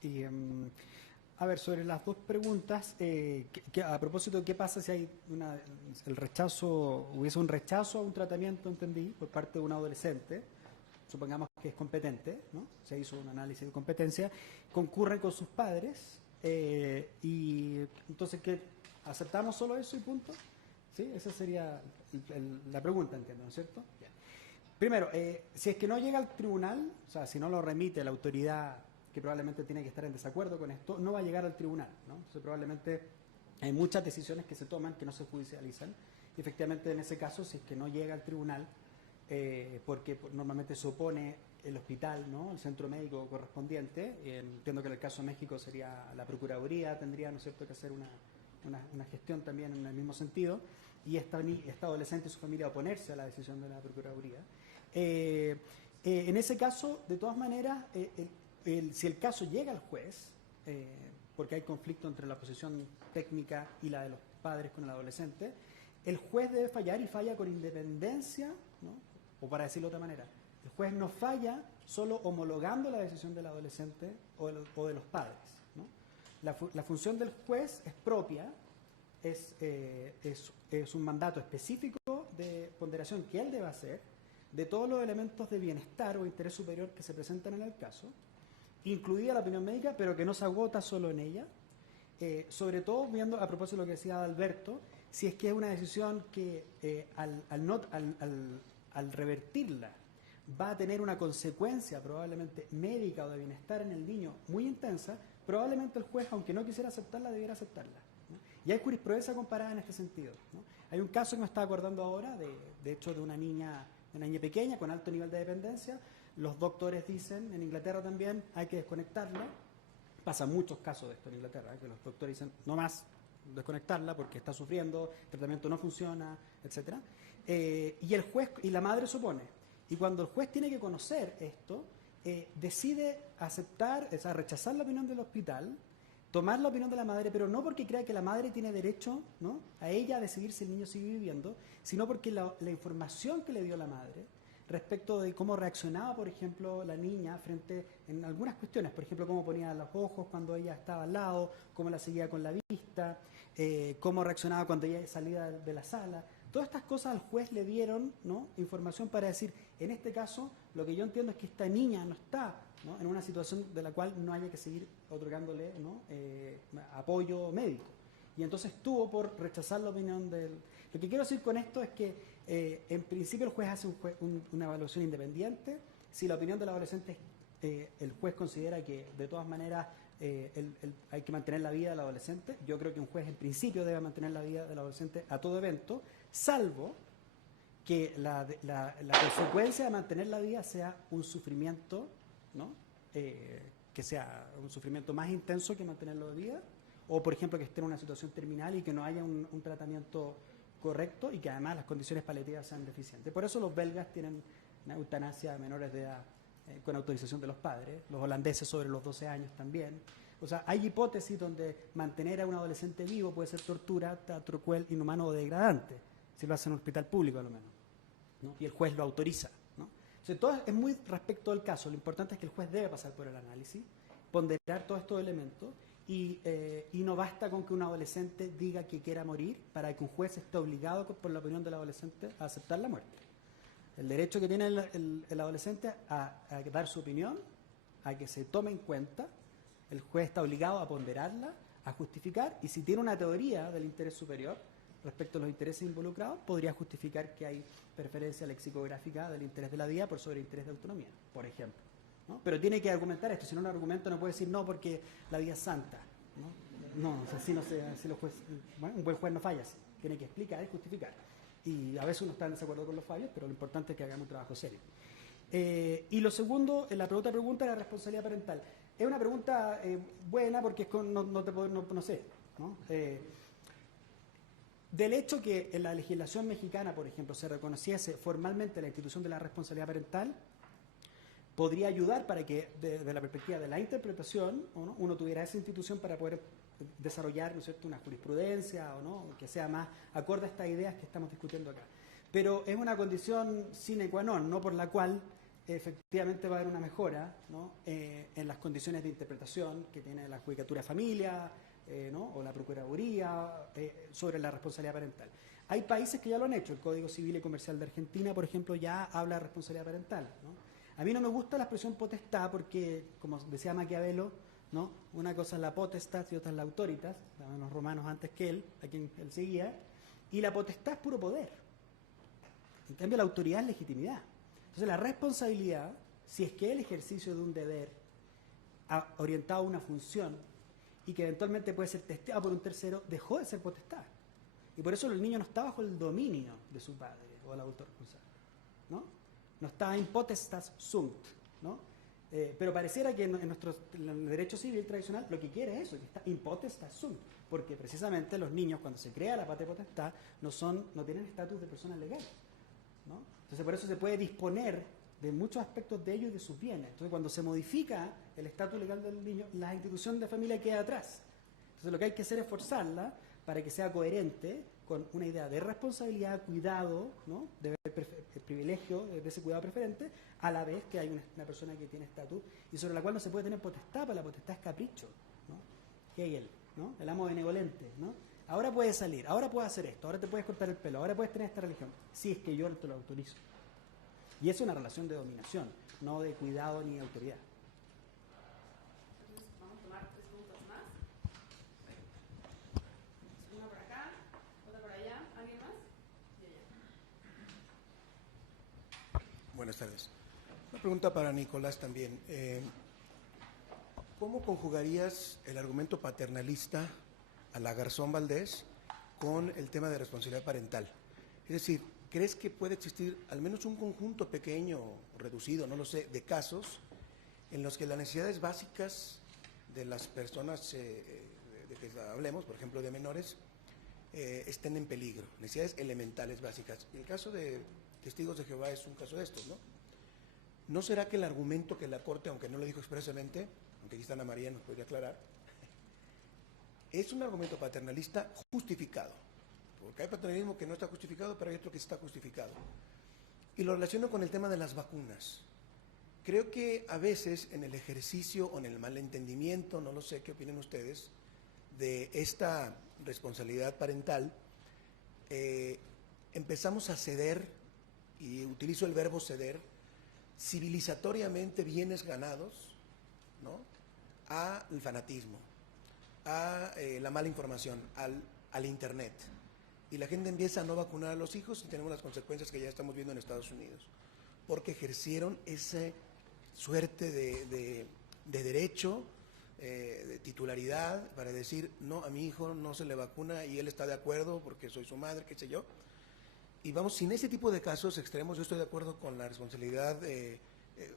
Y, a ver, sobre las dos preguntas, a propósito, ¿qué pasa si hay hubiese un rechazo a un tratamiento, entendí, por parte de un adolescente? Supongamos que es competente, ¿no? Se hizo un análisis de competencia, concurre con sus padres, y entonces, ¿qué? ¿Aceptamos solo eso y punto? ¿Sí? Esa sería la pregunta, entiendo, ¿no es cierto? Bien. Primero, si es que no llega al tribunal, o sea, si no lo remite la autoridad que probablemente tiene que estar en desacuerdo con esto, no va a llegar al tribunal, ¿no? Entonces, probablemente hay muchas decisiones que se toman que no se judicializan. Y efectivamente, en ese caso, si es que no llega al tribunal, porque normalmente se opone el hospital, ¿no? El centro médico correspondiente, entiendo que en el caso de México sería la Procuraduría, tendría, ¿no es cierto?, que hacer una gestión también en el mismo sentido, y esta adolescente y su familia oponerse a la decisión de la Procuraduría. En ese caso, de todas maneras, si el caso llega al juez, porque hay conflicto entre la posición técnica y la de los padres con el adolescente, el juez debe fallar y falla con independencia, ¿no? O para decirlo de otra manera, el juez no falla solo homologando la decisión del adolescente o de los padres, ¿no? La función del juez es propia, es un mandato específico de ponderación que él debe hacer de todos los elementos de bienestar o interés superior que se presentan en el caso, incluida la opinión médica, pero que no se agota solo en ella, sobre todo viendo, a propósito de lo que decía Alberto, si es que es una decisión que al revertirla va a tener una consecuencia probablemente médica o de bienestar en el niño muy intensa, probablemente el juez, aunque no quisiera aceptarla, debiera aceptarla, ¿no? Y hay jurisprudencia comparada en este sentido, ¿no? Hay un caso que me estaba acordando ahora, de hecho, de una niña pequeña con alto nivel de dependencia. Los doctores dicen, en Inglaterra también, hay que desconectarla. Pasa muchos casos de esto en Inglaterra, que los doctores dicen, no más, desconectarla porque está sufriendo, el tratamiento no funciona, etc. Y el juez y la madre se opone. Y cuando el juez tiene que conocer esto, decide aceptar, o sea, rechazar la opinión del hospital, tomar la opinión de la madre, pero no porque crea que la madre tiene derecho, ¿no?, a ella a decidir si el niño sigue viviendo, sino porque la información que le dio la madre respecto de cómo reaccionaba, por ejemplo, la niña en algunas cuestiones, por ejemplo, cómo ponía los ojos cuando ella estaba al lado, cómo la seguía con la vista, cómo reaccionaba cuando ella salía de la sala. Todas estas cosas al juez le dieron, ¿no?, información para decir, en este caso, lo que yo entiendo es que esta niña no está, ¿no?, en una situación de la cual no haya que seguir otorgándole, ¿no?, apoyo médico. Y entonces tuvo por rechazar la opinión del... Lo que quiero decir con esto es que en principio el juez hace una evaluación independiente. Si la opinión del adolescente, el juez considera que de todas maneras hay que mantener la vida del adolescente, yo creo que un juez en principio debe mantener la vida del adolescente a todo evento, salvo que la consecuencia de mantener la vida sea un sufrimiento, ¿no?, que sea un sufrimiento más intenso que mantenerlo de vida, o por ejemplo que esté en una situación terminal y que no haya un tratamiento correcto y que además las condiciones paliativas sean deficientes. Por eso los belgas tienen una eutanasia de menores de edad con autorización de los padres, los holandeses sobre los 12 años también. O sea, hay hipótesis donde mantener a un adolescente vivo puede ser tortura, teatro cruel, inhumano o degradante, si lo hace en un hospital público a lo menos, ¿no? Y el juez lo autoriza, ¿no? Entonces, todo es muy respecto al caso. Lo importante es que el juez debe pasar por el análisis, ponderar todos estos elementos y no basta con que un adolescente diga que quiera morir para que un juez esté obligado, por la opinión del adolescente, a aceptar la muerte. El derecho que tiene el adolescente a dar su opinión, a que se tome en cuenta, el juez está obligado a ponderarla, a justificar, y si tiene una teoría del interés superior respecto a los intereses involucrados, podría justificar que hay preferencia lexicográfica del interés de la vida por sobre el interés de autonomía, por ejemplo, ¿no? Pero tiene que argumentar esto, si no un argumento no puede decir no porque la vida es santa, ¿no? No, o sea, así no se, así los jueces, bueno, un buen juez no falla así, tiene que explicar y justificar. Y a veces uno está en desacuerdo con los fallos, pero lo importante es que hagamos un trabajo serio. Y lo segundo, la pregunta de la responsabilidad parental. Es una pregunta buena porque es no sé, ¿no? Del hecho que en la legislación mexicana, por ejemplo, se reconociese formalmente la institución de la responsabilidad parental, podría ayudar para que, desde la perspectiva de la interpretación, ¿no?, uno tuviera esa institución para poder desarrollar, ¿no es cierto?, una jurisprudencia o no, que sea más acorde a estas ideas que estamos discutiendo acá. Pero es una condición sine qua non, ¿no?, por la cual efectivamente va a haber una mejora, ¿no?, en las condiciones de interpretación que tiene la Judicatura de Familia, ¿no?, o la Procuraduría sobre la responsabilidad parental. Hay países que ya lo han hecho. El Código Civil y Comercial de Argentina, por ejemplo, ya habla de responsabilidad parental, ¿no? A mí no me gusta la expresión potestad porque, como decía Maquiavelo, ¿no?, una cosa es la potestas y otra es la autoritas, los romanos antes que él, a quien él seguía, y la potestad es puro poder. En cambio, la autoridad es legitimidad. Entonces, la responsabilidad, si es que es el ejercicio de un deber orientado a una función y que eventualmente puede ser testeado por un tercero, dejó de ser potestad. Y por eso el niño no está bajo el dominio de su padre o el adulto responsable, ¿no? No está in potestas sunt, ¿no? Pero pareciera que en el derecho civil tradicional lo que quiere es eso, que está in potestas sunt, porque precisamente los niños, cuando se crea la patria potestad, no tienen estatus de personas legales, ¿no? Entonces, por eso se puede disponer de muchos aspectos de ellos y de sus bienes. Entonces, cuando se modifica el estatus legal del niño, la institución de familia queda atrás. Entonces, lo que hay que hacer es forzarla para que sea coherente con una idea de responsabilidad, cuidado, ¿no?, de el privilegio de ese cuidado preferente, a la vez que hay una persona que tiene estatus y sobre la cual no se puede tener potestad, porque la potestad es capricho, ¿no? Hegel, ¿no?, el amo benevolente, ¿no? Ahora puedes salir, ahora puedes hacer esto, ahora te puedes cortar el pelo, ahora puedes tener esta religión, si es que yo no te lo autorizo. Y es una relación de dominación, no de cuidado ni de autoridad. Entonces, vamos a tomar 3 preguntas más. Una por acá, otra por allá. ¿Alguien más? Y allá. Buenas tardes. Una pregunta para Nicolás también. ¿Cómo conjugarías el argumento paternalista a la Garzón Valdés con el tema de responsabilidad parental? Es decir, ¿crees que puede existir al menos un conjunto pequeño, reducido, no lo sé, de casos en los que las necesidades básicas de las personas de que hablemos, por ejemplo de menores, estén en peligro? Necesidades elementales básicas. Y el caso de Testigos de Jehová es un caso de estos, ¿no? ¿No será que el argumento que la Corte, aunque no lo dijo expresamente, aunque aquí está Ana María, nos podría aclarar, es un argumento paternalista justificado? Porque hay paternalismo que no está justificado, pero hay otro que está justificado. Y lo relaciono con el tema de las vacunas. Creo que a veces en el ejercicio o en el malentendimiento, no lo sé, ¿qué opinan ustedes?, de esta responsabilidad parental, empezamos a ceder, y utilizo el verbo ceder, civilizatoriamente bienes ganados, ¿no?, al fanatismo, a la mala información, al Internet. Y la gente empieza a no vacunar a los hijos y tenemos las consecuencias que ya estamos viendo en Estados Unidos, porque ejercieron esa suerte de derecho, de titularidad, para decir, no, a mi hijo no se le vacuna y él está de acuerdo porque soy su madre, qué sé yo. Y vamos, sin ese tipo de casos extremos, yo estoy de acuerdo con la responsabilidad.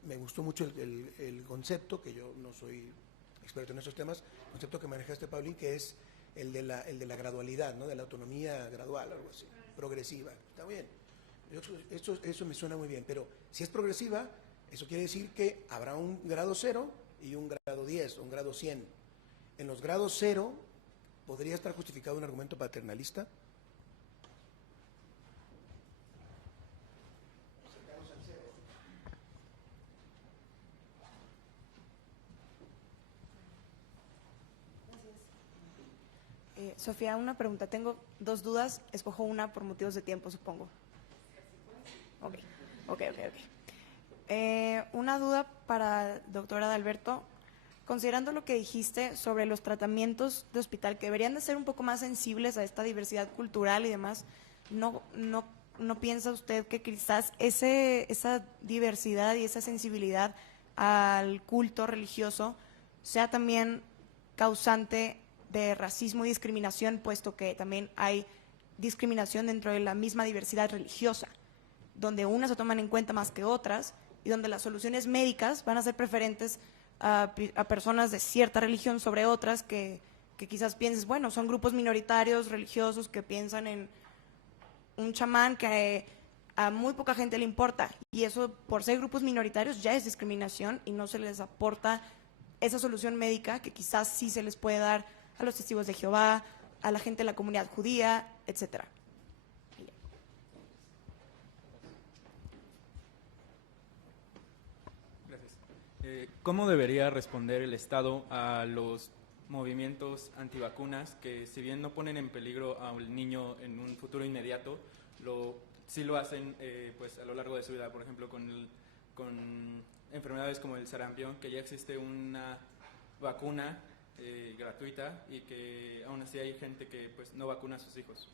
Me gustó mucho el concepto, que yo no soy experto en esos temas, concepto que manejaste, Paulín, que es el de la gradualidad, ¿no? De la autonomía gradual, algo así, progresiva. Está bien. Eso me suena muy bien, pero si es progresiva, eso quiere decir que habrá un grado 0 y un grado 10, un grado 100. En los grados 0, ¿podría estar justificado un argumento paternalista? Sofía, una pregunta. Tengo 2 dudas. Escojo una por motivos de tiempo, supongo. Ok. Una duda para doctora Adalberto. Considerando lo que dijiste sobre los tratamientos de hospital, que deberían de ser un poco más sensibles a esta diversidad cultural y demás, ¿no piensa usted que quizás esa diversidad y esa sensibilidad al culto religioso sea también causante de racismo y discriminación, puesto que también hay discriminación dentro de la misma diversidad religiosa, donde unas se toman en cuenta más que otras y donde las soluciones médicas van a ser preferentes a personas de cierta religión sobre otras que quizás pienses, bueno, son grupos minoritarios religiosos que piensan en un chamán que a muy poca gente le importa, y eso por ser grupos minoritarios ya es discriminación y no se les aporta esa solución médica que quizás sí se les puede dar a los testigos de Jehová, a la gente de la comunidad judía, etcétera. Gracias. ¿Cómo debería responder el Estado a los movimientos antivacunas que, si bien no ponen en peligro a un niño en un futuro inmediato, sí lo hacen pues a lo largo de su vida? Por ejemplo, con enfermedades como el sarampión, que ya existe una vacuna gratuita y que aún así hay gente que pues no vacuna a sus hijos.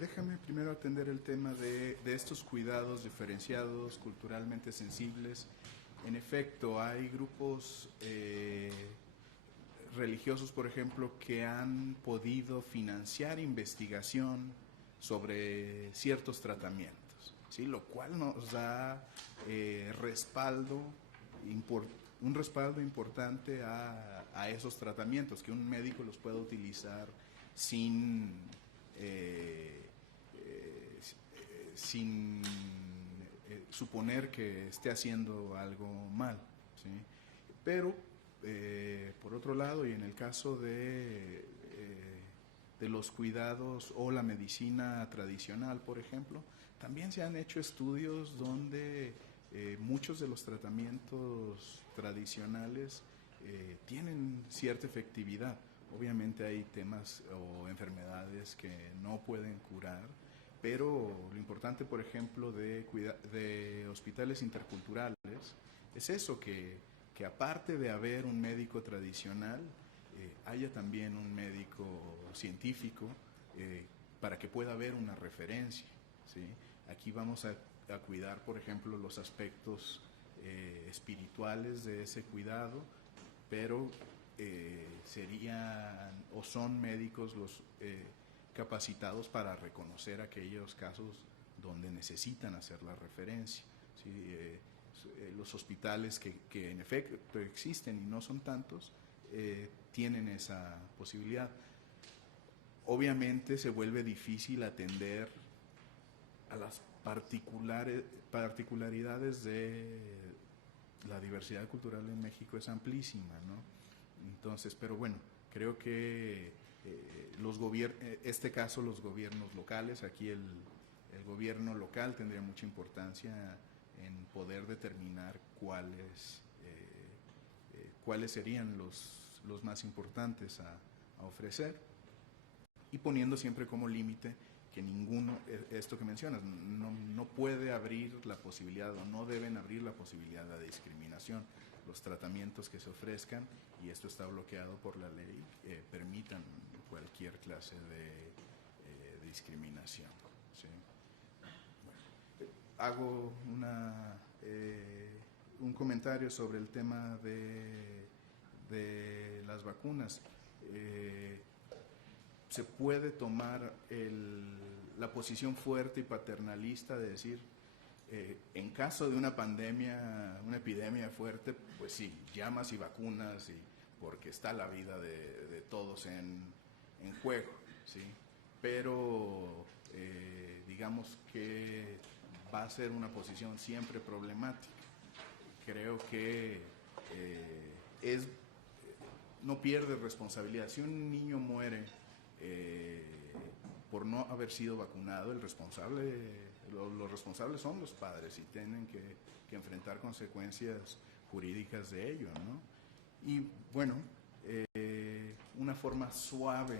Déjame primero atender el tema de estos cuidados diferenciados, culturalmente sensibles. En efecto, hay grupos religiosos, por ejemplo, que han podido financiar investigación sobre ciertos tratamientos, ¿sí? Lo cual nos da un respaldo importante a esos tratamientos, que un médico los pueda utilizar sin suponer que esté haciendo algo mal, ¿sí? Pero por otro lado, y en el caso de los cuidados o la medicina tradicional, por ejemplo, también se han hecho estudios donde muchos de los tratamientos tradicionales tienen cierta efectividad. Obviamente hay temas o enfermedades que no pueden curar, pero lo importante, por ejemplo, de hospitales interculturales es eso, que aparte de haber un médico tradicional, haya también un médico científico para que pueda haber una referencia, ¿sí? Aquí vamos a cuidar, por ejemplo, los aspectos espirituales de ese cuidado, pero serían o son médicos los capacitados para reconocer aquellos casos donde necesitan hacer la referencia, ¿sí? Los hospitales que en efecto existen y no son tantos, tienen esa posibilidad. Obviamente se vuelve difícil atender a las particularidades de la diversidad cultural en México, es amplísima, ¿no? Entonces, pero bueno, creo que este caso los gobiernos locales, aquí el gobierno local tendría mucha importancia en poder determinar cuáles serían los más importantes a ofrecer, y poniendo siempre como límite que ninguno, esto que mencionas, no puede abrir la posibilidad o no deben abrir la posibilidad de discriminación. los tratamientos que se ofrezcan, y esto está bloqueado por la ley, permitan cualquier clase de discriminación. ¿Sí? Bueno, hago un comentario sobre el tema de las vacunas. Se puede tomar la posición fuerte y paternalista de decir, en caso de una pandemia, una epidemia fuerte, pues sí, llamas y vacunas, porque está la vida de todos en juego, ¿sí? Pero digamos que va a ser una posición siempre problemática. Creo que no pierde responsabilidad. Si un niño muere por no haber sido vacunado, los responsables son los padres y tienen que enfrentar consecuencias jurídicas de ello, ¿no? Y bueno, una forma suave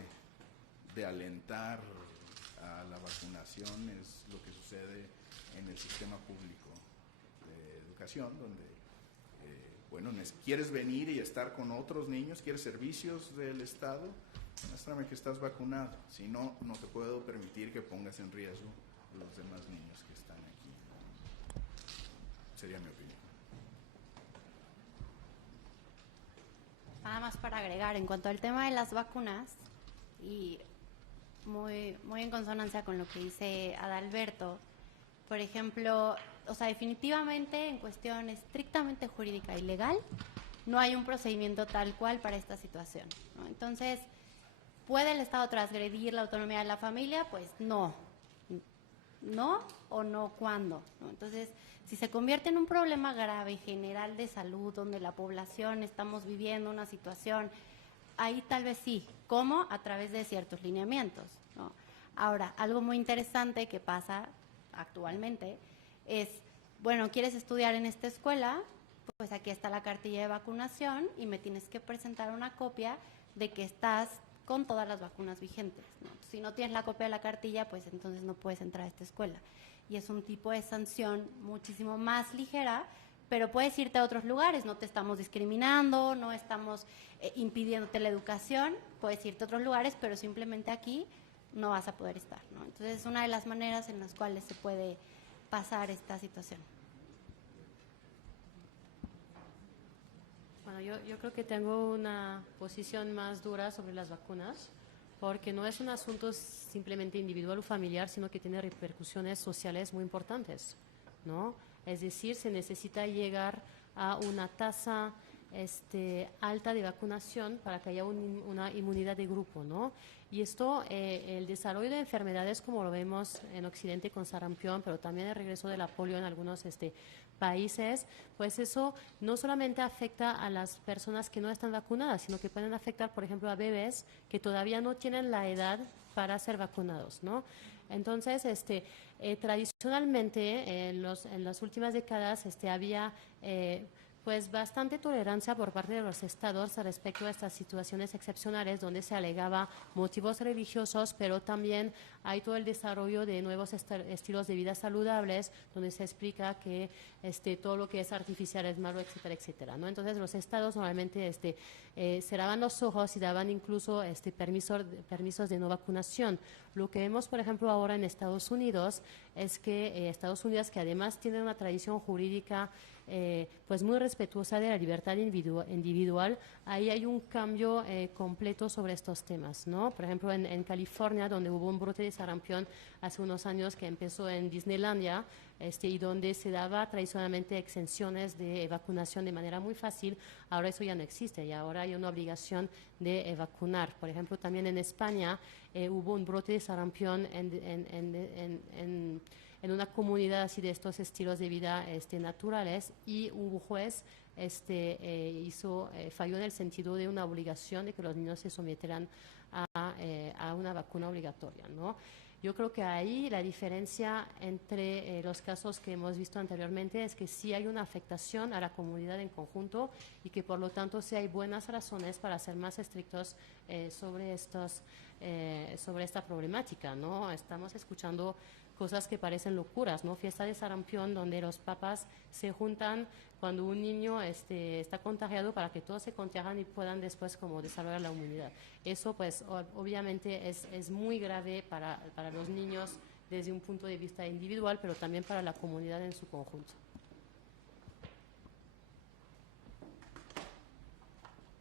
de alentar a la vacunación es lo que sucede en el sistema público de educación, donde bueno, quieres venir y estar con otros niños, quieres servicios del Estado, muéstrame que estás vacunado, si no, no te puedo permitir que pongas en riesgo a los demás niños que están aquí. Sería mi opinión. Nada más para agregar, en cuanto al tema de las vacunas, y muy en consonancia con lo que dice Adalberto, por ejemplo, o sea, definitivamente en cuestión estrictamente jurídica y legal, no hay un procedimiento tal cual para esta situación, ¿no? Entonces, ¿puede el Estado transgredir la autonomía de la familia? Pues no. No o no cuándo, ¿no? Entonces, si se convierte en un problema grave general de salud, donde la población estamos viviendo una situación, ahí tal vez sí. ¿Cómo? A través de ciertos lineamientos, ¿no? Ahora, algo muy interesante que pasa actualmente es, bueno, ¿quieres estudiar en esta escuela? Pues aquí está la cartilla de vacunación y me tienes que presentar una copia de que estás con todas las vacunas vigentes, ¿no? Si no tienes la copia de la cartilla, pues entonces no puedes entrar a esta escuela. Y es un tipo de sanción muchísimo más ligera, pero puedes irte a otros lugares, no te estamos discriminando, no estamos impidiéndote la educación, puedes irte a otros lugares, pero simplemente aquí no vas a poder estar, ¿no? Entonces es una de las maneras en las cuales se puede pasar esta situación. Bueno, yo creo que tengo una posición más dura sobre las vacunas, porque no es un asunto simplemente individual o familiar, sino que tiene repercusiones sociales muy importantes, ¿no? Es decir, se necesita llegar a una tasa alta de vacunación para que haya una inmunidad de grupo, ¿no? Y esto, el desarrollo de enfermedades, como lo vemos en Occidente con sarampión, pero también el regreso de la polio en algunos países, pues eso no solamente afecta a las personas que no están vacunadas, sino que pueden afectar, por ejemplo, a bebés que todavía no tienen la edad para ser vacunados, ¿no? Entonces, tradicionalmente, en las últimas décadas, había pues bastante tolerancia por parte de los estados respecto a estas situaciones excepcionales donde se alegaba motivos religiosos, pero también hay todo el desarrollo de nuevos estilos de vida saludables, donde se explica que todo lo que es artificial es malo, etcétera, etcétera, ¿no? Entonces los estados normalmente cerraban los ojos y daban incluso permisos de no vacunación. Lo que vemos, por ejemplo, ahora en Estados Unidos es que Estados Unidos, que además tiene una tradición jurídica pues muy respetuosa de la libertad individual, ahí hay un cambio completo sobre estos temas, ¿no? Por ejemplo, en California, donde hubo un brote de sarampión hace unos años que empezó en Disneylandia, y donde se daba tradicionalmente exenciones de vacunación de manera muy fácil, ahora eso ya no existe y ahora hay una obligación de vacunar. Por ejemplo, también en España hubo un brote de sarampión en una comunidad así de estos estilos de vida naturales, y un juez falló en el sentido de una obligación de que los niños se sometieran a una vacuna obligatoria, ¿no? Yo creo que ahí la diferencia entre los casos que hemos visto anteriormente es que sí hay una afectación a la comunidad en conjunto y que por lo tanto sí hay buenas razones para ser más estrictos sobre esta problemática, ¿no? Estamos escuchando cosas que parecen locuras, ¿no? Fiesta de sarampión, donde los papás se juntan cuando un niño está contagiado para que todos se contagian y puedan después como desarrollar la inmunidad. Eso pues obviamente es muy grave para los niños desde un punto de vista individual, pero también para la comunidad en su conjunto.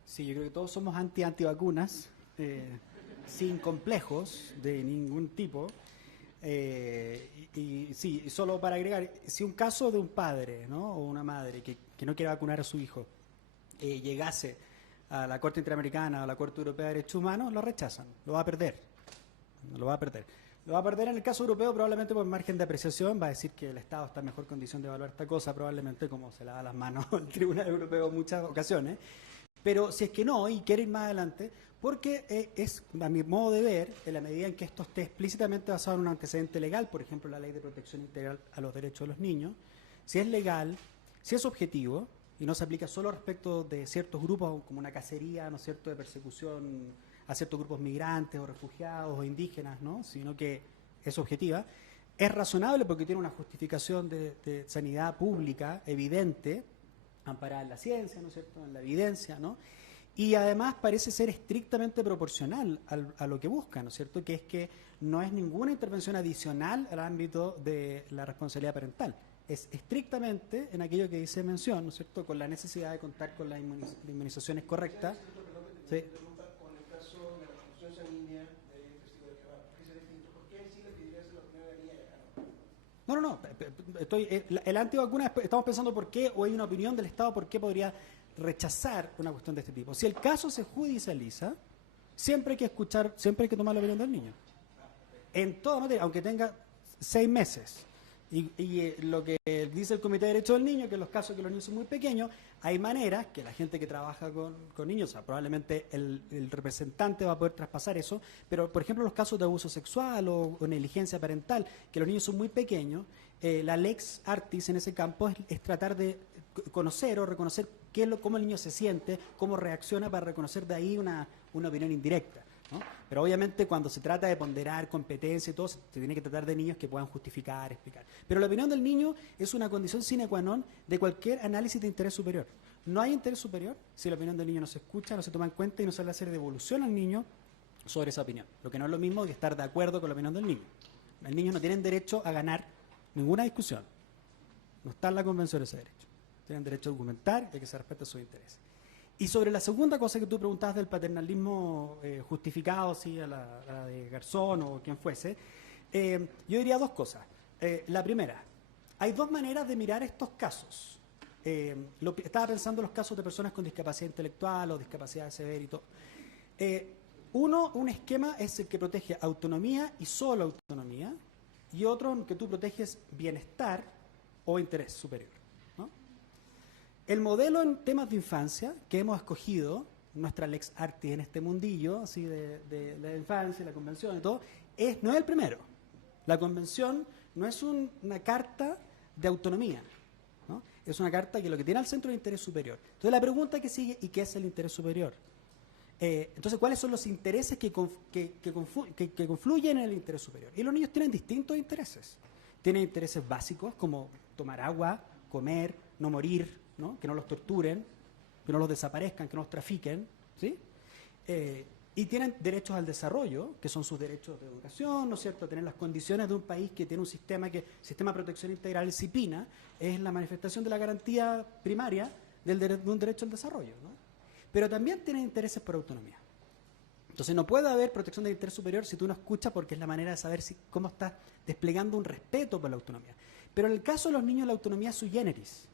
Sí, yo creo que todos somos antivacunas, sin complejos de ningún tipo. Y sí, solo para agregar, si un caso de un padre, ¿no?, o una madre que no quiere vacunar a su hijo llegase a la Corte Interamericana o a la Corte Europea de Derechos Humanos, lo rechazan, lo va a perder. Lo va a perder. Lo va a perder en el caso europeo probablemente por margen de apreciación, va a decir que el Estado está en mejor condición de evaluar esta cosa, probablemente como se le da las manos al Tribunal Europeo en muchas ocasiones. Pero si es que no, y quiere ir más adelante, porque es, a mi modo de ver, en la medida en que esto esté explícitamente basado en un antecedente legal, por ejemplo, la Ley de Protección Integral a los Derechos de los Niños, si es legal, si es objetivo, y no se aplica solo respecto de ciertos grupos, como una cacería, ¿no es cierto?, de persecución a ciertos grupos migrantes o refugiados o indígenas, ¿no?, sino que es objetiva, es razonable porque tiene una justificación de sanidad pública evidente, amparada en la ciencia, ¿no es cierto?, en la evidencia, ¿no?, y además parece ser estrictamente proporcional a lo que busca, ¿no es cierto?, que es que no es ninguna intervención adicional al ámbito de la responsabilidad parental, es estrictamente en aquello que dice mención, ¿no es cierto?, con la necesidad de contar con las inmunizaciones correctas. Sí. Con el caso de la transfusión sanguínea del testigo de Jehová, ¿qué es distinto? ¿Por qué sí le pedirías la opinión de la niña y acá no? El antivacuna, estamos pensando por qué, o hay una opinión del Estado por qué podría rechazar una cuestión de este tipo. Si el caso se judicializa, siempre hay que escuchar, siempre hay que tomar la opinión del niño. En toda materia, aunque tenga 6 meses. Y lo que dice el Comité de Derechos del Niño, que en los casos que los niños son muy pequeños, hay maneras que la gente que trabaja con niños, o sea, probablemente el representante va a poder traspasar eso, pero por ejemplo los casos de abuso sexual o negligencia parental, que los niños son muy pequeños, la lex artis en ese campo es tratar de conocer o reconocer cómo el niño se siente, cómo reacciona, para reconocer de ahí una opinión indirecta, ¿no? Pero obviamente cuando se trata de ponderar competencia y todo, se tiene que tratar de niños que puedan justificar, explicar. Pero la opinión del niño es una condición sine qua non de cualquier análisis de interés superior. No hay interés superior si la opinión del niño no se escucha, no se toma en cuenta y no se le hace devolución al niño sobre esa opinión. Lo que no es lo mismo que estar de acuerdo con la opinión del niño. El niño no tiene derecho a ganar ninguna discusión. No está en la convención ese derecho. Tienen derecho a argumentar y a que se respete sus intereses. Y sobre la segunda cosa que tú preguntabas del paternalismo justificado, ¿sí?, a la de Garzón o quien fuese, yo diría 2 cosas. La primera, hay 2 maneras de mirar estos casos. Estaba pensando en los casos de personas con discapacidad intelectual o discapacidad severa y todo. Un esquema es el que protege autonomía y solo autonomía, y otro que tú proteges bienestar o interés superior. El modelo en temas de infancia que hemos escogido, nuestra lex artis en este mundillo, así de la infancia, la convención y todo, no es el primero. La convención no es una carta de autonomía, ¿no? Es una carta que lo que tiene al centro es el interés superior. Entonces la pregunta que sigue, ¿y qué es el interés superior? Entonces, ¿cuáles son los intereses que confluyen en el interés superior? Y los niños tienen distintos intereses. Tienen intereses básicos como tomar agua, comer, no morir, ¿no?, que no los torturen, que no los desaparezcan, que no los trafiquen, ¿sí? Y tienen derechos al desarrollo, que son sus derechos de educación, ¿no es cierto?, tener las condiciones de un país que tiene un sistema sistema de protección integral, el CIPINA, es la manifestación de la garantía primaria de un derecho al desarrollo, ¿no? Pero también tienen intereses por autonomía. Entonces no puede haber protección del interés superior si tú no escuchas, porque es la manera de saber cómo estás desplegando un respeto por la autonomía. Pero en el caso de los niños la autonomía es sui generis.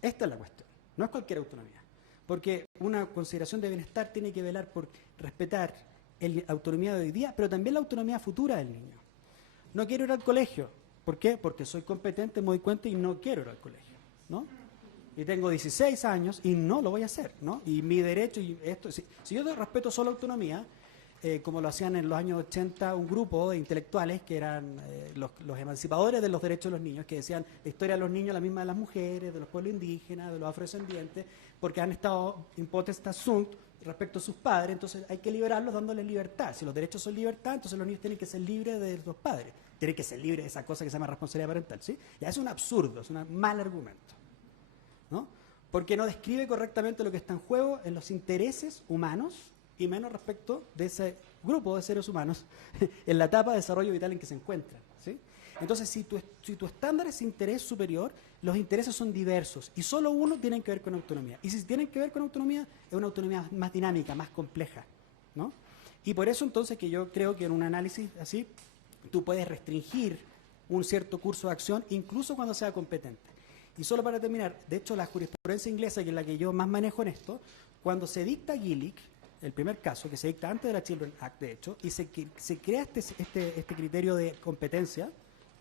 Esta es la cuestión, no es cualquier autonomía, porque una consideración de bienestar tiene que velar por respetar la autonomía de hoy día, pero también la autonomía futura del niño. No quiero ir al colegio, ¿por qué? Porque soy competente, me doy cuenta y no quiero ir al colegio, ¿no? Y tengo 16 años y no lo voy a hacer, ¿no? Y mi derecho, y esto, si yo respeto solo autonomía, como lo hacían en los años 80 un grupo de intelectuales que eran los emancipadores de los derechos de los niños, que decían la historia de los niños es la misma de las mujeres, de los pueblos indígenas, de los afrodescendientes, porque han estado in potestas sunt respecto a sus padres, entonces hay que liberarlos dándoles libertad. Si los derechos son libertad, entonces los niños tienen que ser libres de los padres, tienen que ser libres de esa cosa que se llama responsabilidad parental, ¿sí? Ya es un absurdo, es un mal argumento, ¿no? Porque no describe correctamente lo que está en juego en los intereses humanos y menos respecto de ese grupo de seres humanos en la etapa de desarrollo vital en que se encuentran, ¿sí? Entonces, si tu estándar es interés superior, los intereses son diversos y solo uno tiene que ver con autonomía. Y si tienen que ver con autonomía, es una autonomía más dinámica, más compleja, ¿no? Y por eso entonces que yo creo que en un análisis así, tú puedes restringir un cierto curso de acción incluso cuando sea competente. Y solo para terminar, de hecho la jurisprudencia inglesa, que es la que yo más manejo en esto, cuando se dicta Gillick, el primer caso, que se dicta antes de la Children Act, de hecho, y se crea este criterio de competencia,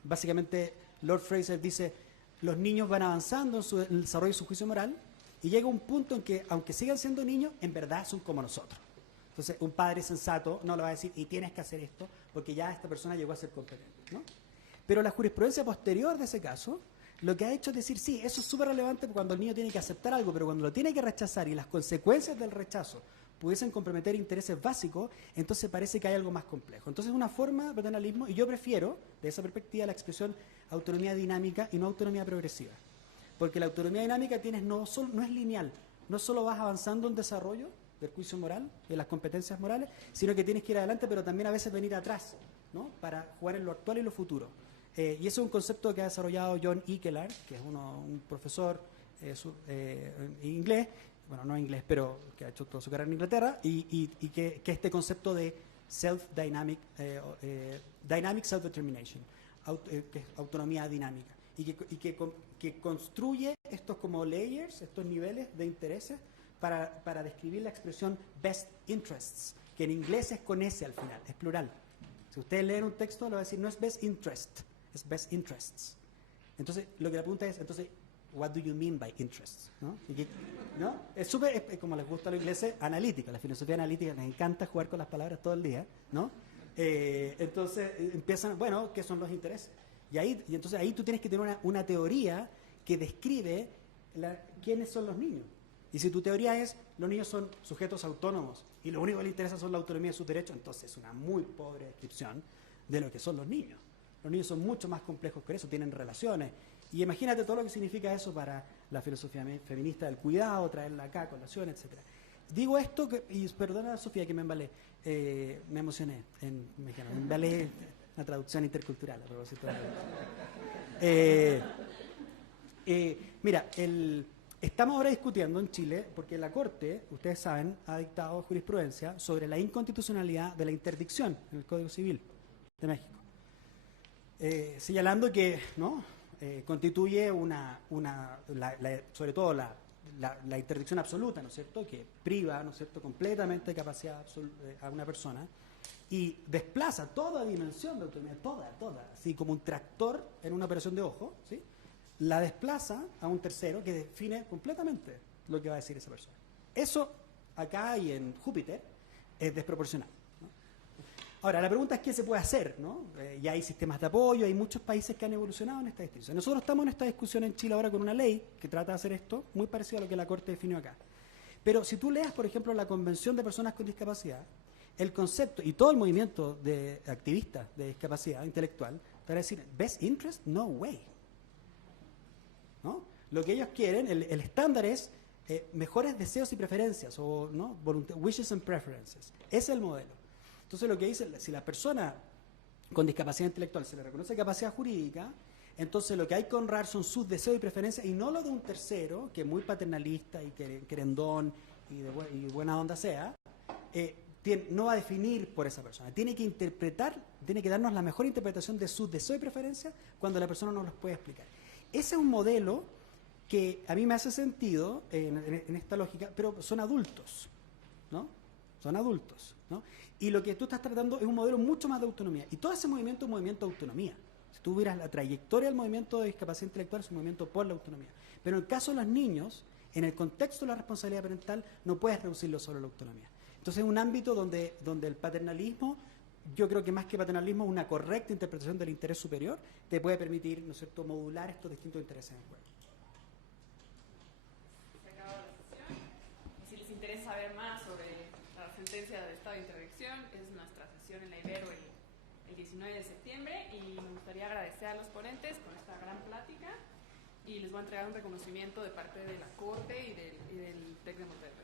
básicamente Lord Fraser dice, los niños van avanzando en el desarrollo de su juicio moral, y llega un punto en que, aunque sigan siendo niños, en verdad son como nosotros. Entonces, un padre sensato no le va a decir, y tienes que hacer esto, porque ya esta persona llegó a ser competente, ¿no? Pero la jurisprudencia posterior de ese caso, lo que ha hecho es decir, sí, eso es súper relevante cuando el niño tiene que aceptar algo, pero cuando lo tiene que rechazar y las consecuencias del rechazo pudiesen comprometer intereses básicos, entonces parece que hay algo más complejo. Entonces es una forma de paternalismo, y yo prefiero, de esa perspectiva, la expresión autonomía dinámica y no autonomía progresiva. Porque la autonomía dinámica no es lineal, no solo vas avanzando en desarrollo del juicio moral, de las competencias morales, sino que tienes que ir adelante, pero también a veces venir atrás, ¿no? Para jugar en lo actual y lo futuro. Y ese es un concepto que ha desarrollado John Ekelar, que es un profesor inglés, bueno, no inglés, pero que ha hecho toda su carrera en Inglaterra, y que este concepto de dynamic self-determination, que es autonomía dinámica, y que construye estos como layers, estos niveles de intereses para describir la expresión best interests, que en inglés es con S al final, es plural. Si ustedes leen un texto, lo va a decir, no es best interest, es best interests. Entonces, lo que la pregunta es, entonces, what do you mean by interests? ¿No? ¿No? Es súper, como les gusta a los ingleses, analítica. La filosofía analítica les encanta jugar con las palabras todo el día, ¿no? Entonces, empiezan, bueno, ¿qué son los intereses? Y entonces ahí tú tienes que tener una teoría que describe quiénes son los niños. Y si tu teoría es, los niños son sujetos autónomos y lo único que les interesa son la autonomía de sus derechos, entonces es una muy pobre descripción de lo que son los niños. Los niños son mucho más complejos que eso, tienen relaciones. Y imagínate todo lo que significa eso para la filosofía feminista del cuidado, traerla acá, colación, etc. Digo esto, y perdona, Sofía, que me embalé, me emocioné, me embalé la traducción intercultural a propósito de mira, estamos ahora discutiendo en Chile, porque la Corte, ustedes saben, ha dictado jurisprudencia sobre la inconstitucionalidad de la interdicción en el Código Civil de México. Señalando que constituye sobre todo la interdicción absoluta, ¿no es cierto?, que priva, ¿no es cierto?, completamente de capacidad a una persona y desplaza toda dimensión de autonomía, toda, así como un tractor en una operación de ojo, ¿sí?, la desplaza a un tercero que define completamente lo que va a decir esa persona. Eso, acá y en Júpiter, es desproporcional. Ahora, la pregunta es qué se puede hacer, ¿no? Ya hay sistemas de apoyo, hay muchos países que han evolucionado en esta distinción. Nosotros estamos en esta discusión en Chile ahora con una ley que trata de hacer esto, muy parecido a lo que la Corte definió acá. Pero si tú leas, por ejemplo, la Convención de Personas con Discapacidad, el concepto y todo el movimiento de activistas de discapacidad intelectual, te van a decir, best interest, no way. ¿No? Lo que ellos quieren, el estándar es mejores deseos y preferencias, o ¿no? Wishes and preferences. Ese es el modelo. Entonces lo que dice, si la persona con discapacidad intelectual se le reconoce capacidad jurídica, entonces lo que hay que honrar son sus deseos y preferencias y no lo de un tercero, que es muy paternalista y querendón y buena onda sea, no va a definir por esa persona. Tiene que interpretar, tiene que darnos la mejor interpretación de sus deseos y preferencias cuando la persona no los puede explicar. Ese es un modelo que a mí me hace sentido en esta lógica, pero son adultos, ¿no? Son adultos, ¿no? Y lo que tú estás tratando es un modelo mucho más de autonomía. Y todo ese movimiento es un movimiento de autonomía. Si tú vieras la trayectoria del movimiento de discapacidad intelectual, es un movimiento por la autonomía. Pero en el caso de los niños, en el contexto de la responsabilidad parental, no puedes reducirlo solo a la autonomía. Entonces es un ámbito donde el paternalismo, yo creo que más que paternalismo, una correcta interpretación del interés superior te puede permitir, ¿no es cierto?, modular estos distintos intereses en juego. Se acabó la sesión. Si les interesa saber más sobre sentencia de estado de interdicción. Es nuestra sesión en la Ibero el 19 de septiembre y me gustaría agradecer a los ponentes por esta gran plática y les voy a entregar un reconocimiento de parte de la Corte y del TEC de Monterrey.